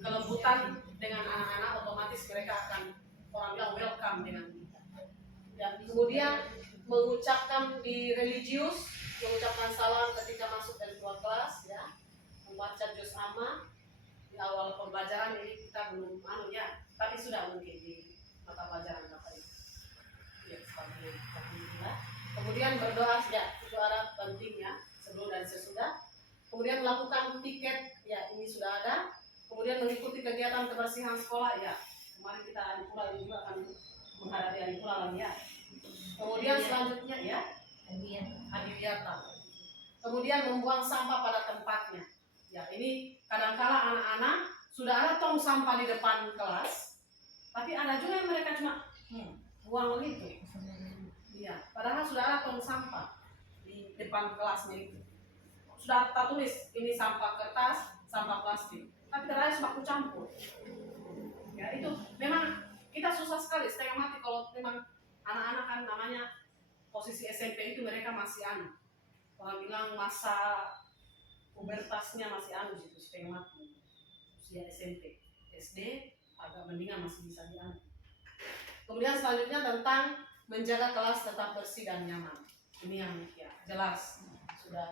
kelembutan dengan anak-anak otomatis mereka akan orang bilang welcome dengan kita. Ya, kemudian mengucapkan di religius, mengucapkan salam ketika masuk dan keluar kelas, ya, membaca juz amma di awal pembelajaran ini kita belum ya, tapi sudah mungkin di mata pelajaran apa itu. Ya, kemudian berdoa ya, itu ada pentingnya sebelum dan sesudah. Kemudian melakukan tiket, ya ini sudah ada. Kemudian mengikuti kegiatan kebersihan sekolah, ya kemarin kita Adipura ini juga akan menghadapi Adipura lagi ya. Kemudian selanjutnya ya Adiwiyata. Kemudian membuang sampah pada tempatnya. Ya ini kadangkala anak-anak sudah ada tong sampah di depan kelas, tapi ada juga yang mereka cuma buang begitu. Iya, padahal sudah ada tong sampah di depan kelasnya itu. Sudah tak tulis ini sampah kertas, sampah plastik, tapi ternyata cuma campur. Ya itu memang kita susah sekali setengah mati kalau memang anak-anak kan namanya posisi SMP itu mereka masih orang bilang masa pubertasnya masih gitu setengah mati usia SMP. SD agak mendingan masih bisa Kemudian selanjutnya tentang menjaga kelas tetap bersih dan nyaman. Ini yang ya jelas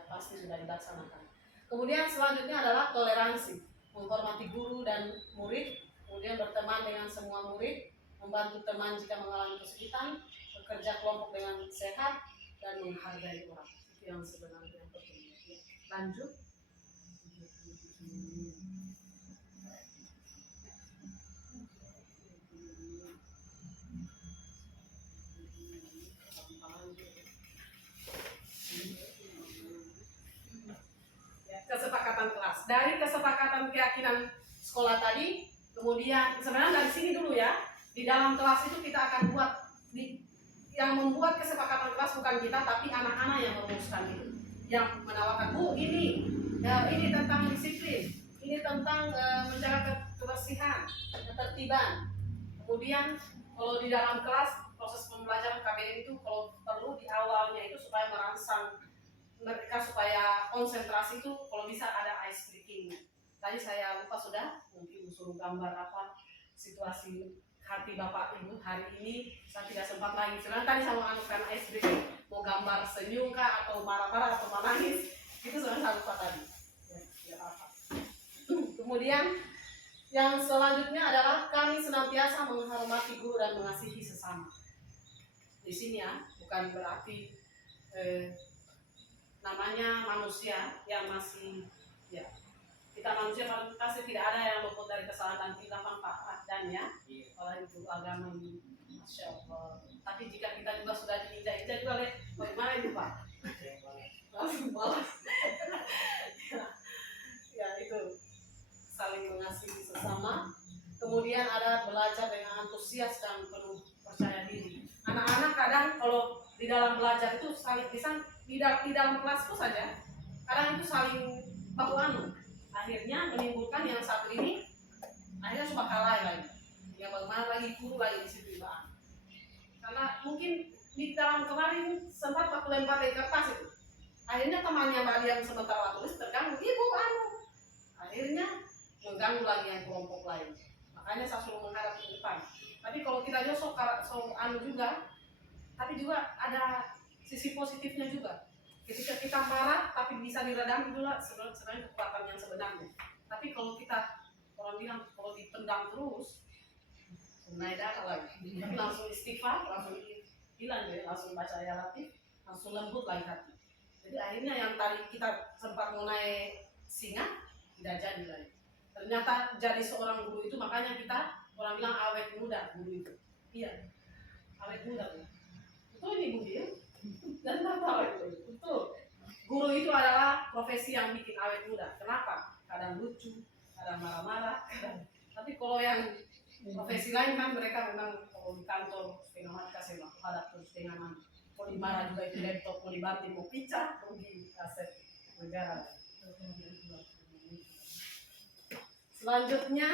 pasti sudah dilaksanakan. Kemudian selanjutnya adalah toleransi, menghormati guru dan murid, kemudian berteman dengan semua murid, membantu teman jika mengalami kesulitan, bekerja kelompok dengan sehat, dan menghargai orang. Itu yang sebenarnya yang penting. Lanjut. Kesepakatan kelas. Dari kesepakatan keyakinan sekolah tadi, kemudian sebenarnya dari sini dulu ya, di dalam kelas itu kita akan buat yang membuat kesepakatan kelas bukan kita, tapi anak-anak yang merumuskan itu, yang menawarkan, Bu ini tentang disiplin, ini tentang menjaga kebersihan, ketertiban. Kemudian kalau di dalam kelas proses pembelajaran KBM itu kalau perlu di awalnya itu supaya merangsang mereka supaya konsentrasi itu kalau bisa ada ice breaking. Tadi saya lupa sudah, mungkin suruh gambar apa situasi hati Bapak Ibu hari ini, saya tidak sempat lagi. Sebenarnya tadi saya mau anukan ice breaking, mau gambar senyum kah atau marah-marah atau menangis, itu sebenarnya saya lupa tadi. Ya, tidak apa-apa. Kemudian yang selanjutnya adalah kami senantiasa menghormati guru dan mengasihi sesama. Di sini ya, bukan berarti namanya manusia yang masih ya kita manusia pasti tidak ada yang luput dari kesalahan dan kehilapan Pak dan ya oleh itu agama ini, Masya Allah. Tapi jika kita juga sudah diinjak-injak juga bagaimana itu Pak? Langsung balas. Ya itu saling mengasihi sesama. Kemudian ada belajar dengan antusias dan penuh percaya diri. Anak-anak kadang kalau di dalam belajar itu saling di dalam kelas itu saja kadang itu saling baku akhirnya menimbulkan yang satu ini akhirnya suka kalah lagi, yang bagaimana lagi guru lagi di situ Pak, karena mungkin di dalam kemarin sempat aku lempar di kertas itu, akhirnya temannya Mbak yang sementara tulis terganggu, ibu akhirnya mengganggu lagi yang kelompok lain, makanya saya suruh menghadap ke depan. Tapi kalau kita juga juga, tapi juga ada sisi positifnya juga. Ketika kita marah tapi bisa diredam itulah sebenarnya kekuatan yang sebenarnya. Tapi kalau kita orang bilang kalau dipendam terus naik darah lagi. Tapi langsung istighfar, langsung hilang ya, langsung baca ayat latif, langsung lembut lagi hati. Jadi akhirnya yang tadi kita sempat mau naik singa tidak jadi lagi. Ternyata jadi seorang guru itu makanya kita orang bilang awet muda guru itu. Iya. Awet muda. Betul ini Bu Dia? Dan apa itu? Betul. Guru itu adalah profesi yang bikin awet muda. Kenapa? Kadang lucu, kadang marah-marah, tapi kalau yang profesi lain kan mereka memang kalau di kantor setengah mati kasih waktu hadap terus setengah mati. Mau dimarah juga itu laptop, mau dibanting, mau pecah, rugi aset negara. Selanjutnya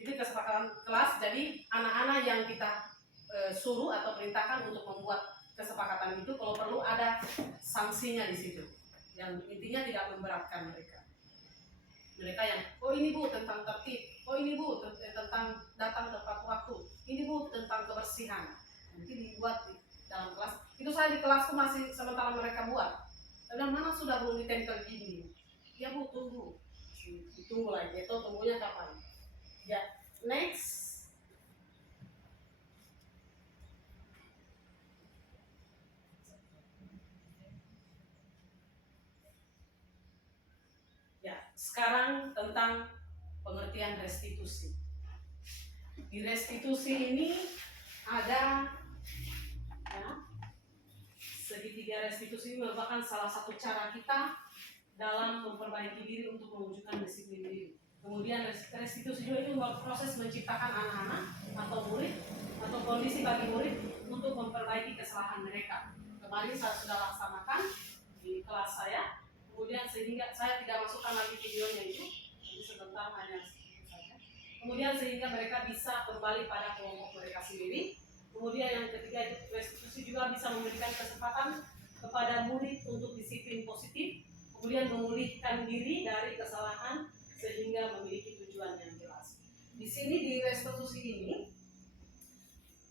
itu kesepakatan kelas. Jadi anak-anak yang kita suruh atau perintahkan untuk membuat kesepakatan itu, kalau perlu ada sanksinya di situ. Yang intinya tidak memberatkan mereka. Mereka yang, oh ini Bu tentang tertib, oh ini Bu tentang datang tepat waktu, ini Bu tentang kebersihan. Nanti dibuat di dalam kelas. Itu saya di kelasku masih sementara mereka buat. Saya bilang, mana sudah belum ditempel gini? Ya Bu, tunggu. Ditunggu lagi, itu tunggunya kapan? Ya, next. Ya, sekarang tentang pengertian restitusi. Di restitusi ini ada ya, segitiga restitusi ini merupakan salah satu cara kita dalam memperbaiki diri untuk mewujudkan disiplin diri. Kemudian restitusi juga itu proses menciptakan anak-anak atau murid atau kondisi bagi murid untuk memperbaiki kesalahan mereka. Kemarin saya sudah laksanakan di kelas saya. Kemudian sehingga saya tidak masukkan lagi videonya itu, jadi sebentar hanya sedikit saja. Kemudian sehingga mereka bisa kembali pada kelompok mereka sendiri. Kemudian yang ketiga itu restitusi juga bisa memberikan kesempatan kepada murid untuk disiplin positif, kemudian memulihkan diri dari kesalahan sehingga memiliki tujuan yang jelas. Di sini di restitusi ini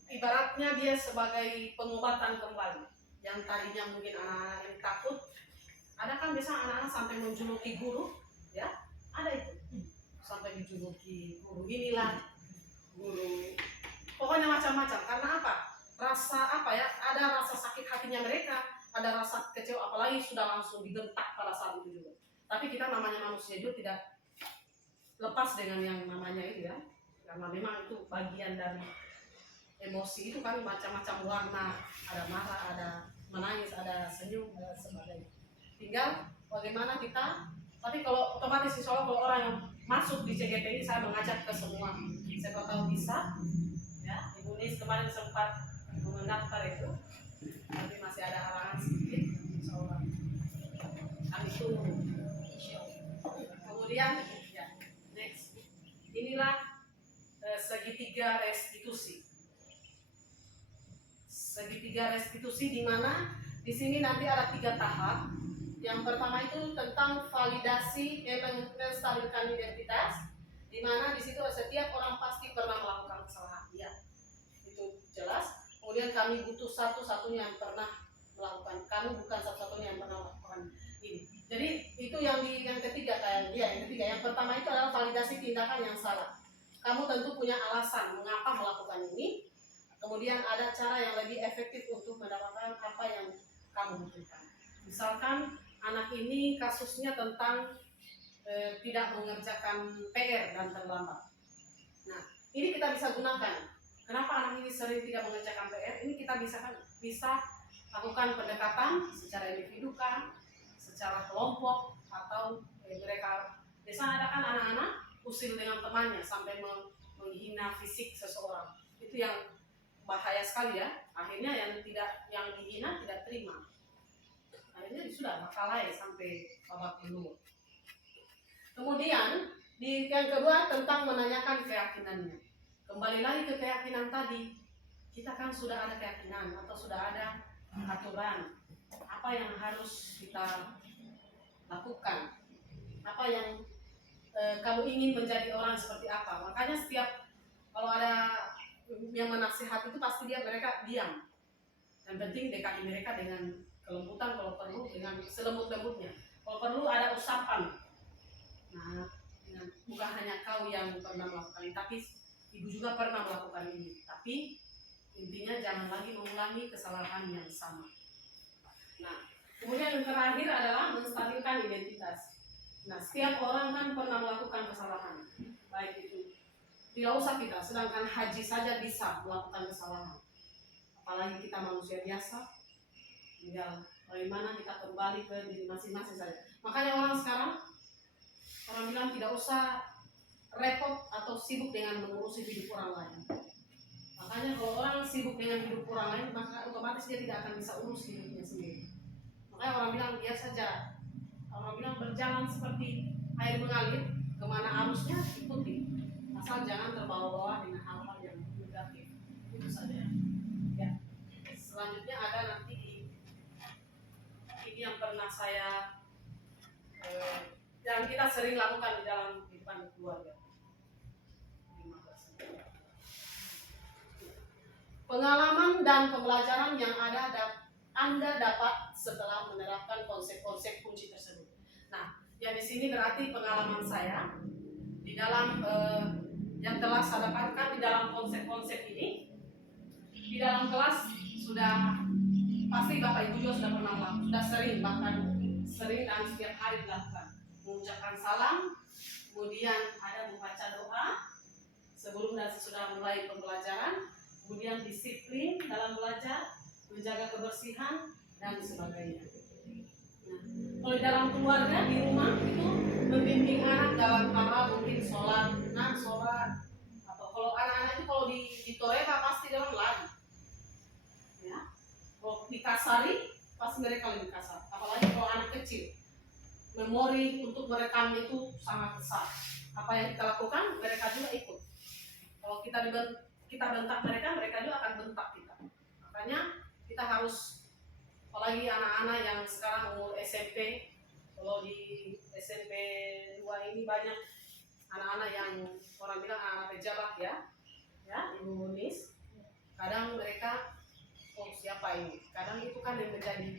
ibaratnya dia sebagai pengobatan kembali. Yang tadinya mungkin anak-anak yang takut, ada kan biasa anak-anak sampai menjuluki guru, ya, ada itu sampai dijuluki guru inilah guru, pokoknya macam-macam. Karena apa? Rasa apa ya? Ada rasa sakit hatinya mereka, ada rasa kecewa, apalagi sudah langsung digentak pada saat itu juga. Tapi kita namanya manusia juga tidak lepas dengan yang namanya itu ya, karena memang itu bagian dari emosi itu kan macam-macam warna, ada marah, ada menangis, ada senyum, ada sebagainya. Tinggal bagaimana kita, tapi kalau otomatis insya Allah kalau orang yang masuk di CGT ini saya mengajak ke semua, siapa tahu bisa ya. Ibu Nis kemarin sempat mendaftar itu, tapi masih ada halangan sedikit, insya Allah kami tunggu. Kemudian ya, next, inilah segitiga restitusi. Segitiga restitusi di mana di sini nanti ada 3 tahap. Yang pertama itu tentang validasi menstabilkan identitas, di mana di situ setiap orang pasti pernah melakukan kesalahan, ya itu jelas. Kemudian kami butuh satu-satunya yang pernah melakukan, kami bukan satu-satunya yang pernah melakukan ini. Jadi itu yang ketiga kayak dia. Yang ketiga, yang pertama itu adalah validasi tindakan yang salah. Kamu tentu punya alasan mengapa melakukan ini. Kemudian ada cara yang lebih efektif untuk mendapatkan apa yang kamu butuhkan. Misalkan anak ini kasusnya tentang tidak mengerjakan PR dan terlambat. Nah, ini kita bisa gunakan. Kenapa anak ini sering tidak mengerjakan PR? Ini kita bisa lakukan pendekatan secara individu kan, secara kelompok, atau mereka biasanya ada kan anak-anak usil dengan temannya sampai menghina fisik seseorang. Itu yang bahaya sekali ya. Akhirnya yang dihina tidak terima. Akhirnya sudah makalai sampai babak belur. Kemudian yang kedua tentang menanyakan keyakinannya. Kembali lagi ke keyakinan tadi, kita kan sudah ada keyakinan atau sudah ada aturan apa yang harus kita lakukan, apa yang kamu ingin menjadi orang seperti apa. Makanya setiap kalau ada yang menasihat itu pasti mereka diam. Yang penting dekati mereka dengan kelembutan, kalau perlu dengan selembut-lembutnya. Kalau perlu ada usapan. Nah, bukan hanya kau yang pernah melakukan ini, tapi ibu juga pernah melakukan ini. Tapi intinya jangan lagi mengulangi kesalahan yang sama. Nah, kemudian yang terakhir adalah menstabilkan identitas. Nah, setiap orang kan pernah melakukan kesalahan, baik itu tidak usah kita, sedangkan haji saja bisa melakukan kesalahan. Apalagi kita manusia biasa, tinggal bagaimana kita kembali ke diri masing-masing saja. Makanya orang sekarang, orang bilang tidak usah repot atau sibuk dengan mengurusi hidup orang lain. Makanya kalau orang sibuk dengan hidup orang lain, maka otomatis dia tidak akan bisa urus hidupnya sendiri. Makanya orang bilang biar saja, orang bilang berjalan seperti air mengalir, kemana arusnya ikuti, asal jangan terbawa-bawa dengan hal-hal yang negatif. Itu saja. Ya. Selanjutnya ada nanti ini yang pernah saya yang kita sering lakukan di dalam kehidupan keluarga. Pengalaman dan pembelajaran yang Anda dapat setelah menerapkan konsep-konsep kunci tersebut. Nah, yang di sini berarti pengalaman saya di dalam yang telah saya dapatkan di dalam konsep-konsep ini. Di dalam kelas sudah pasti Bapak Ibu juga sudah pernah lakukan, sudah sering, bahkan sering dan setiap hari dilakukan. Mengucapkan salam, kemudian ada membaca doa sebelum dan sesudah mulai pembelajaran, kemudian disiplin dalam belajar, menjaga kebersihan dan sebagainya. Nah, kalau di dalam keluarga di rumah itu membimbing anak dalam hal mungkin sholat, atau kalau anak-anak itu kalau di toreba pasti dalam lari, ya. Kalau dikasari pasti mereka lebih kasar, apalagi kalau anak kecil. Memori untuk merekam itu sangat besar. Apa yang kita lakukan, mereka juga ikut. Kalau kita bentak mereka, mereka juga akan bentak kita. Makanya kita harus, apalagi anak-anak yang sekarang umur SMP, kalau di SMP 2 ini banyak anak-anak yang orang bilang anak pejabat ya Ibu Nis. Kadang mereka, oh siapa ini? Kadang itu kan yang menjadi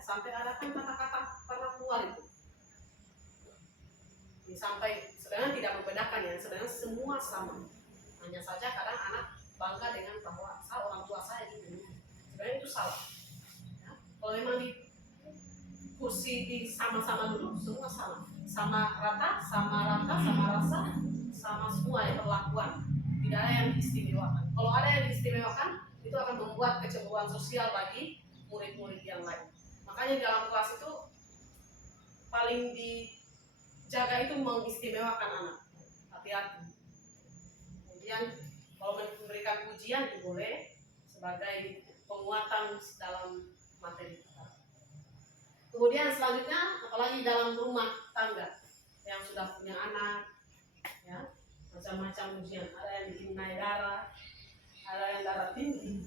sampai ada kan kata-kata pernah keluar itu. Sampai sebenarnya tidak membedakan ya, sebenarnya semua sama. Hanya saja kadang anak bangga dengan bahwa orang tua saya ini. Sebenarnya itu salah. Ya. Kalau memang di kursi sama-sama duduk, semua sama. Sama rata, sama rasa, sama semua ya perlakuan. Tidak ada yang diistimewakan. Kalau ada yang diistimewakan, itu akan membuat kecemburuan sosial bagi murid-murid yang lain. Makanya dalam kelas itu paling dijaga itu mengistimewakan anak. Hati-hati. Kemudian kalau memberikan pujian itu boleh sebagai penguatan dalam materi kita. Kemudian selanjutnya, apalagi dalam rumah tangga yang sudah punya anak, ya macam-macam ujian. Ada yang bikin naik darah, ada yang darah tinggi.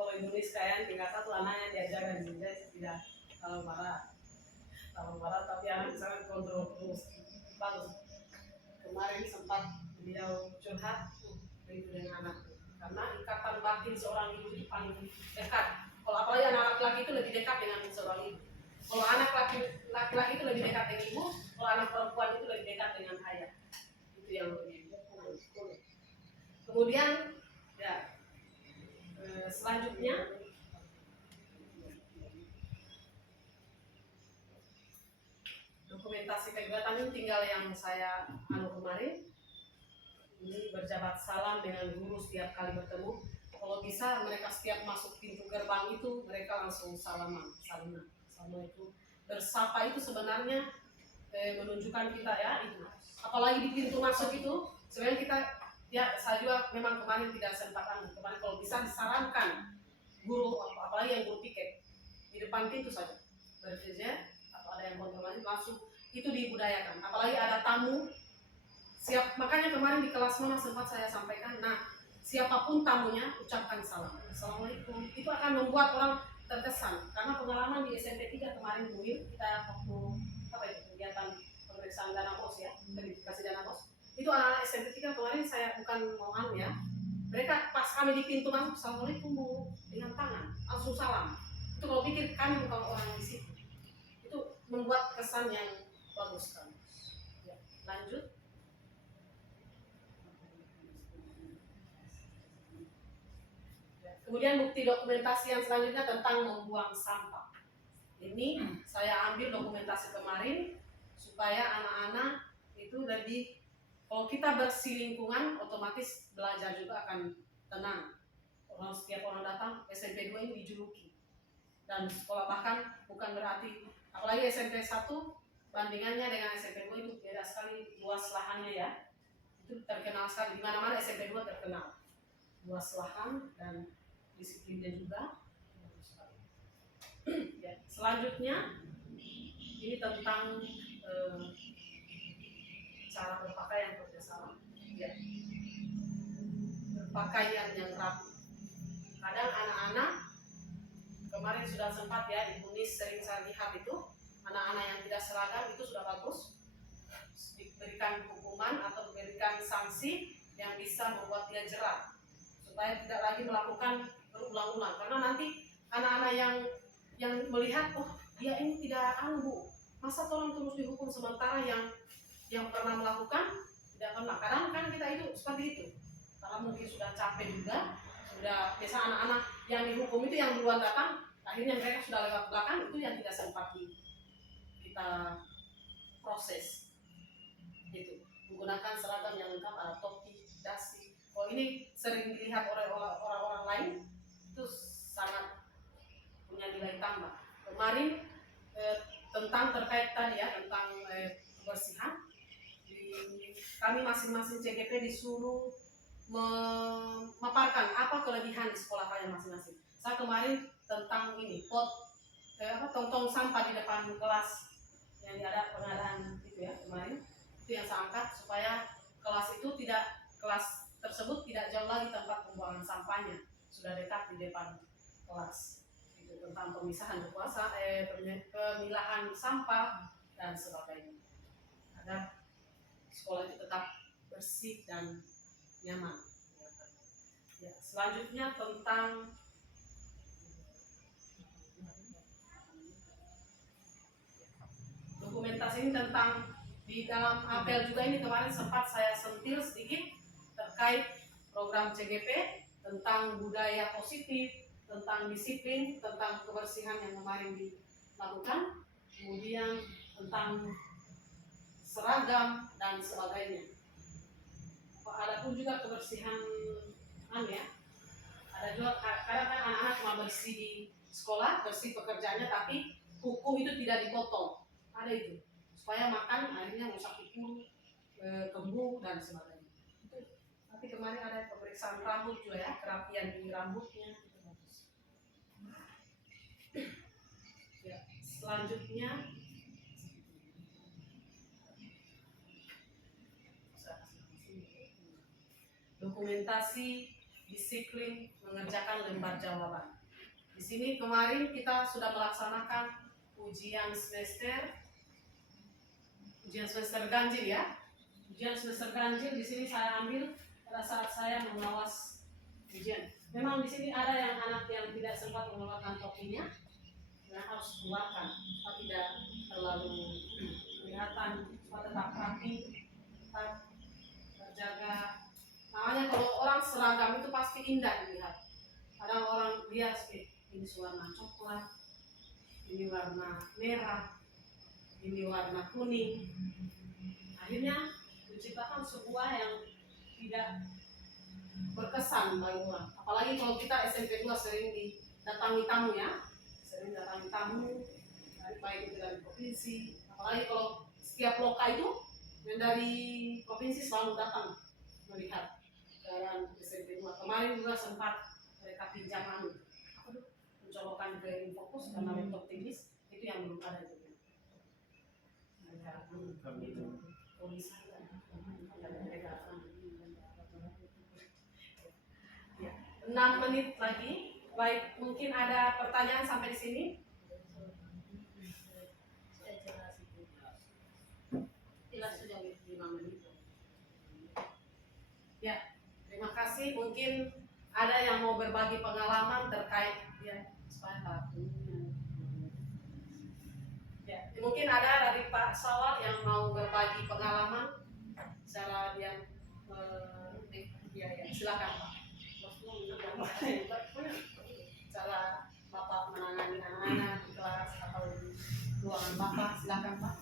Kalau Indonesia kayak tinggal satu anaknya diajarkan juga tidak kalau marah tapi anak sangat kontrol terus bagus. Kemarin sempat beliau curhat begitu dengan anak karena ikatan batin seorang ibu itu paling dekat. Kalau apalagi anak laki-laki itu lebih dekat dengan seorang ibu. Kalau anak laki-laki itu lebih dekat dengan ibu, kalau anak perempuan itu lebih dekat dengan ayah. Itu yang lebih. Kemudian ya selanjutnya dokumentasi kegiatan ini tinggal yang saya kemarin ini berjabat salam dengan guru setiap kali bertemu. Kalau bisa mereka setiap masuk pintu gerbang itu mereka langsung salaman. Itu bersapa itu sebenarnya menunjukkan kita ya itu. Apalagi di pintu masuk itu sebenarnya kita ya saya juga memang kemarin tidak sempat kemarin kalau bisa disarankan guru apalagi yang guru piket di depan pintu saja berjejer atau ada yang kontrolnya langsung itu dibudayakan. Apalagi ada tamu siap, makanya kemarin di kelas mana sempat saya sampaikan, nah siapapun tamunya ucapkan salam, assalamualaikum. Itu akan membuat orang terkesan karena pengalaman di SMP 3 kemarin kita waktu kegiatan pemeriksaan dana bos ya, verifikasi dana bos. Itu anak-anak SMP 3 kemarin saya bukan mau ya. Mereka pas kami di pintu masuk, assalamualaikum Bu, dengan tangan, langsung salam. Itu kalau pikir kami bukan orang di situ. Itu membuat kesan yang bagus sekali. Ya, lanjut. Kemudian bukti dokumentasi yang selanjutnya tentang membuang sampah. Ini saya ambil dokumentasi kemarin supaya anak-anak itu lebih, kalau kita bersih lingkungan otomatis belajar juga akan tenang. Setiap orang datang SMP 2 ini dijuluki. Dan sekolah bahkan bukan berarti, apalagi SMP 1 bandingannya dengan SMP 2 itu beda sekali luas lahannya ya. Itu terkenal sekali, di mana-mana SMP 2 terkenal. Luas lahan dan disiplinnya juga. Ya, selanjutnya ini tentang cara berpakaian kerjasama. Ya. Berpakaian yang rapi. Kadang anak-anak kemarin sudah sempat ya di Unis sering saya lihat itu anak-anak yang tidak seragam itu sudah bagus diberikan hukuman atau diberikan sanksi yang bisa membuat dia jerah supaya tidak lagi melakukan berulang-ulang, karena nanti anak-anak yang melihat oh dia ini tidak anu, masa tolong terus dihukum sementara yang pernah melakukan tidak pernah. Kadang kan kita itu seperti itu karena mungkin sudah capek juga, sudah biasa anak-anak yang dihukum itu yang duluan datang, akhirnya mereka sudah lewat belakang, itu yang tidak sempat kita proses gitu, menggunakan seragam yang lengkap, ada topi, dasi. Oh ini sering dilihat oleh orang-orang lain, itu sangat punya nilai tambah. Kemarin tentang terkait tadi ya tentang kebersihan, kami masing-masing CGP disuruh memaparkan apa kelebihan di sekolah kalian masing-masing. Saya kemarin tentang ini tong-tong sampah di depan kelas yang ada pengadaan itu ya kemarin, itu yang saya angkat supaya kelas tersebut tidak jauh lagi tempat pembuangan sampahnya, sudah dekat di depan kelas. Itu tentang pemisahan berkuasa, pemilahan sampah dan sebagainya, agar sekolah itu tetap bersih dan nyaman. Ya, selanjutnya tentang dokumentasi ini, tentang di dalam apel juga ini kemarin sempat saya sentil sedikit terkait program CGP tentang budaya positif, tentang disiplin, tentang kebersihan yang kemarin dilakukan, kemudian tentang seragam dan sebagainya. Ada pun juga kebersihan ya. Ada juga kadang kan anak-anak cuma bersih di sekolah, bersih pekerjaannya, tapi kuku itu tidak dipotong. Ada itu supaya makan akhirnya rusak kuku, kembung dan sebagainya. Tapi kemarin ada pemeriksaan rambut juga ya, kerapian di rambutnya itu bagus. Ya, selanjutnya dokumentasi disiplin mengerjakan lembar jawaban. Di sini kemarin kita sudah melaksanakan ujian semester ganjil ya. Ujian semester ganjil di sini saya ambil pada saat saya mengawas ujian. Memang di sini ada yang anak yang tidak sempat mengeluarkan topinya, yang harus keluarkan, supaya tidak terlalu kelihatan, supaya tetap rapi, tetap terjaga. Makanya kalau orang seragam itu pasti indah dilihat. Kadang orang lihat ini warna coklat, ini warna merah, ini warna kuning. Akhirnya menciptakan sebuah yang tidak berkesan bagi orang. Apalagi kalau kita SMP 2 sering didatangi tamu ya, sering datangi tamu, baik itu dari provinsi. Apalagi kalau setiap loka itu yang dari provinsi selalu datang melihat keadaan SMP 2. Kemarin juga sempat mereka pinjam mencolokan ke Infokus karena laptop teknis itu yang belum ada juga. Itu polisi ya. 6 menit lagi. Baik, mungkin ada pertanyaan sampai di sini. Jelas sudah 5 menit. Ya, terima kasih. Mungkin ada yang mau berbagi pengalaman terkait ya supaya ya, mungkin ada dari Pak Sawal yang mau berbagi pengalaman secara yang ya silakan Pak. Cara Bapak menangani anak-anak di kelas atau di ruangan Bapak, silakan Pak.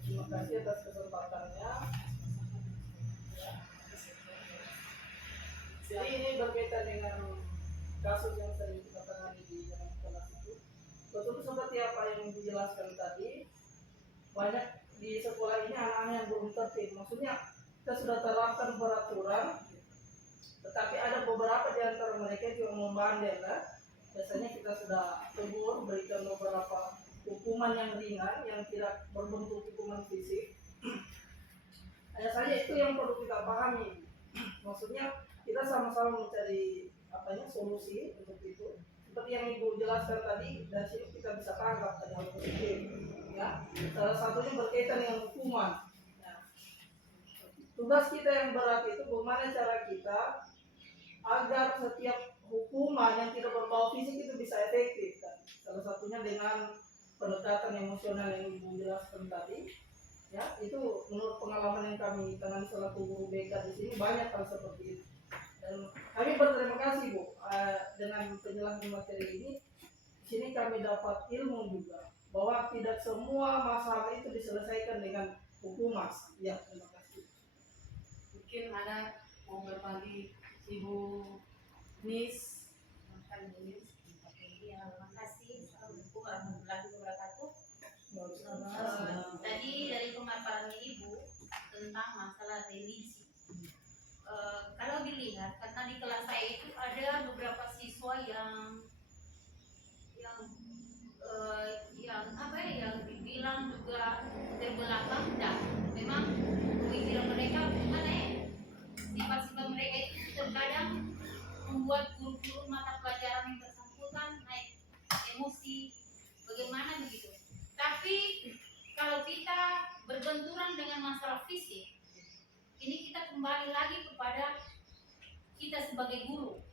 Terima kasih atas kesempatannya. Jadi ini berkaitan dengan kasus yang sering kita tangani di dalam kelas itu. Betul seperti apa yang dijelaskan tadi, banyak di sekolah ini anak-anak yang belum tertib. Maksudnya kita sudah terapkan peraturan, tetapi ada beberapa di antara mereka yang membandel. Biasanya kita sudah tegur, berikan beberapa hukuman yang ringan, yang tidak berbentuk hukuman fisik. Hanya saja itu yang perlu kita pahami. Maksudnya kita sama-sama mencari solusi untuk itu. Seperti yang Ibu jelaskan tadi, dari sini kita bisa tangkap ada hal positif. Ya, salah satunya berkaitan dengan hukuman. Nah, tugas kita yang berat itu bagaimana cara kita agar setiap hukuman yang tidak berbau fisik itu bisa efektif. Salah satunya dengan pendekatan emosional yang Ibu jelaskan tadi. Ya, itu menurut pengalaman yang kami tangani selaku guru BK di sini banyak hal seperti itu. Dan kami berterima kasih Bu dengan penjelasan materi ini. Di sini kami dapat ilmu juga bahwa tidak semua masalah itu diselesaikan dengan hukuman. Ya, terima kasih. Mungkin ada mau berbagi Ibu Nis. Makan dulu. Ya, makasih. Assalamualaikum warahmatullahi wabarakatuh. Tadi dari pemaparan Ibu tentang masalah religi. Kalau dilihat, karena di kelas saya itu ada beberapa siswa yang yang dibilang juga terbelakang dan memang pemikiran mereka gimana ya? Sifat-sifat mereka itu terkadang membuat guru-guru mata pelajaran yang bersangkutan naik emosi, bagaimana begitu. Tapi kalau kita berbenturan dengan masalah fisik, ini kita kembali lagi kepada kita sebagai guru.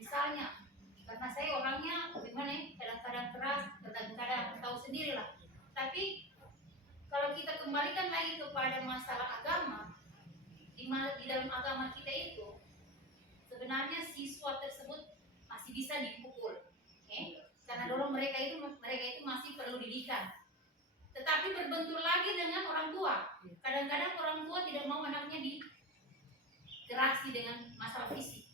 Misalnya, karena saya orangnya gimana ya, kadang-kadang keras, kadang-kadang tahu sendiri lah. Tapi kalau kita kembalikan lagi kepada masalah agama, di dalam agama kita itu sebenarnya siswa tersebut masih bisa dipukul, karena dulu mereka itu masih perlu didikan. Tetapi berbentur lagi dengan orang tua. Kadang-kadang orang tua tidak mau anaknya dikerasi dengan masalah fisik.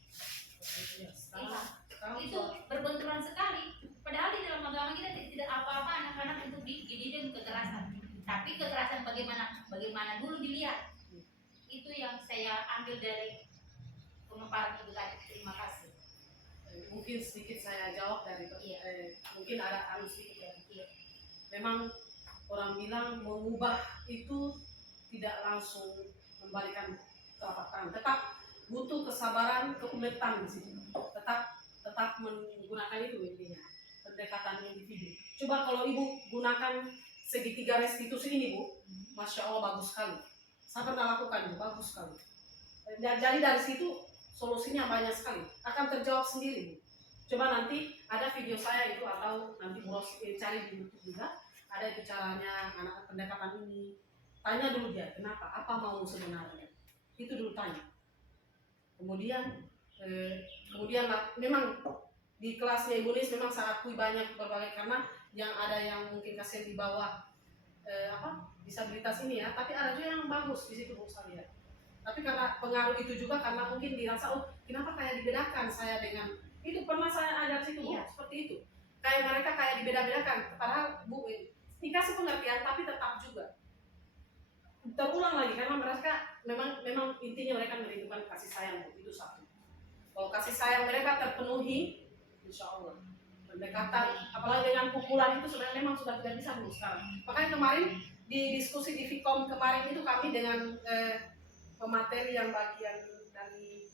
Itu berbenturan sekali. Padahal di dalam agama kita tidak apa-apa anak-anak untuk dididik dengan kekerasan. Tapi kekerasan bagaimana dulu dilihat. Itu yang saya ambil dari pemaparan Ibu tadi. Terima kasih. Mungkin sedikit saya jawab dari mungkin ada sedikit ya. Memang orang bilang mengubah itu tidak langsung membalikan telapak tangan, tetap butuh kesabaran, keuletan di situ. Tetap menggunakan itu intinya, pendekatan individu. Coba kalau Ibu gunakan segitiga restitusi ini Bu, Masya Allah bagus sekali. Saya pernah lakukan Bu, bagus sekali. Jadi dari situ solusinya banyak sekali, akan terjawab sendiri Bu. Coba nanti ada video saya itu atau nanti Bu Rosi cari di YouTube juga, ada itu caranya anak pendekatan ini. Tanya dulu dia kenapa, apa mau sebenarnya, itu dulu tanya. Kemudian memang di kelasnya Ibu Nis memang saya akui banyak berbagai, karena yang ada yang mungkin kasihan di bawah disabilitas ini ya, tapi ada juga yang bagus di situ Bu saya lihat. Tapi karena pengaruh itu juga karena mungkin dirasa kenapa kayak dibedakan saya dengan itu, pernah saya ajar situ Bu, seperti itu. Kayak mereka kayak dibeda-bedakan, padahal Bu dikasih pengertian tapi tetap juga terulang lagi karena mereka memang intinya mereka merindukan kasih sayang Bu, itu satu. Kalau kasih sayang mereka terpenuhi, insya Allah pendekatan apalagi dengan pukulan itu sebenarnya memang sudah tidak bisa Bu sekarang. Makanya kemarin di diskusi di Vkom kemarin itu kami dengan pemateri yang bagian dari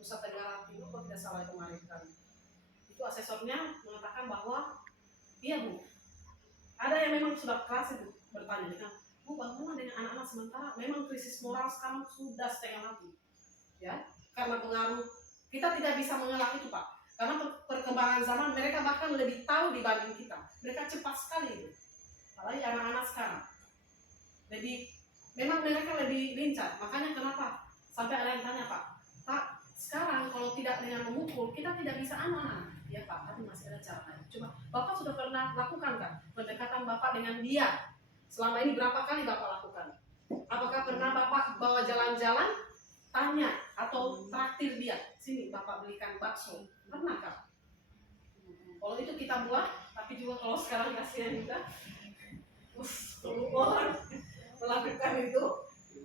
Nusa Tenggara Timur, kalau tidak salah kemarin kami itu asesornya mengatakan bahwa iya Bu, ada yang memang sudah keras itu bertanya dengan Bu, bagaimana dengan anak-anak sementara memang krisis moral sekarang sudah setengah mati ya, karena pengaruh kita tidak bisa mengelak itu Pak, karena perkembangan zaman mereka bahkan lebih tahu dibanding kita, mereka cepat sekali itu, apalagi anak-anak sekarang memang mereka lebih lincah. Makanya kenapa sampai ada yang tanya Pak sekarang kalau tidak dengan memukul kita tidak bisa aman ya Pak, tapi masih ada cara lain. Coba Bapak sudah pernah lakukan kan pendekatan Bapak dengan dia selama ini, berapa kali Bapak lakukan? Apakah pernah Bapak bawa jalan-jalan tanya atau traktir dia, sini bapak belikan bakso, pernah kak? Kalau itu kita buat, tapi juga kalau sekarang kasihan juga, orang melakukan itu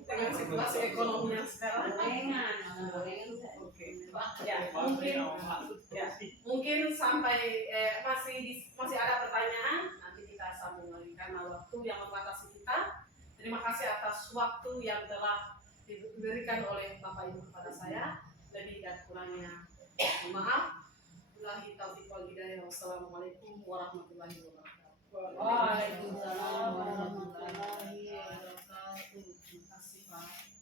dengan situasi ekonomi yang sekarang. Oke. Ya, mungkin sampai masih ada pertanyaan, nanti kita sambung lagi karena waktu yang membatasi kita. Terima kasih atas waktu yang telah diberikan oleh Bapak Ibu kepada saya. Lebih dan kurangnya maaf. Wabillahi taufiq wal hidayah. Wassalamualaikum warahmatullahi wabarakatuh. Waalaikumsalam warahmatullahi wabarakatuh. Terima kasih Pak.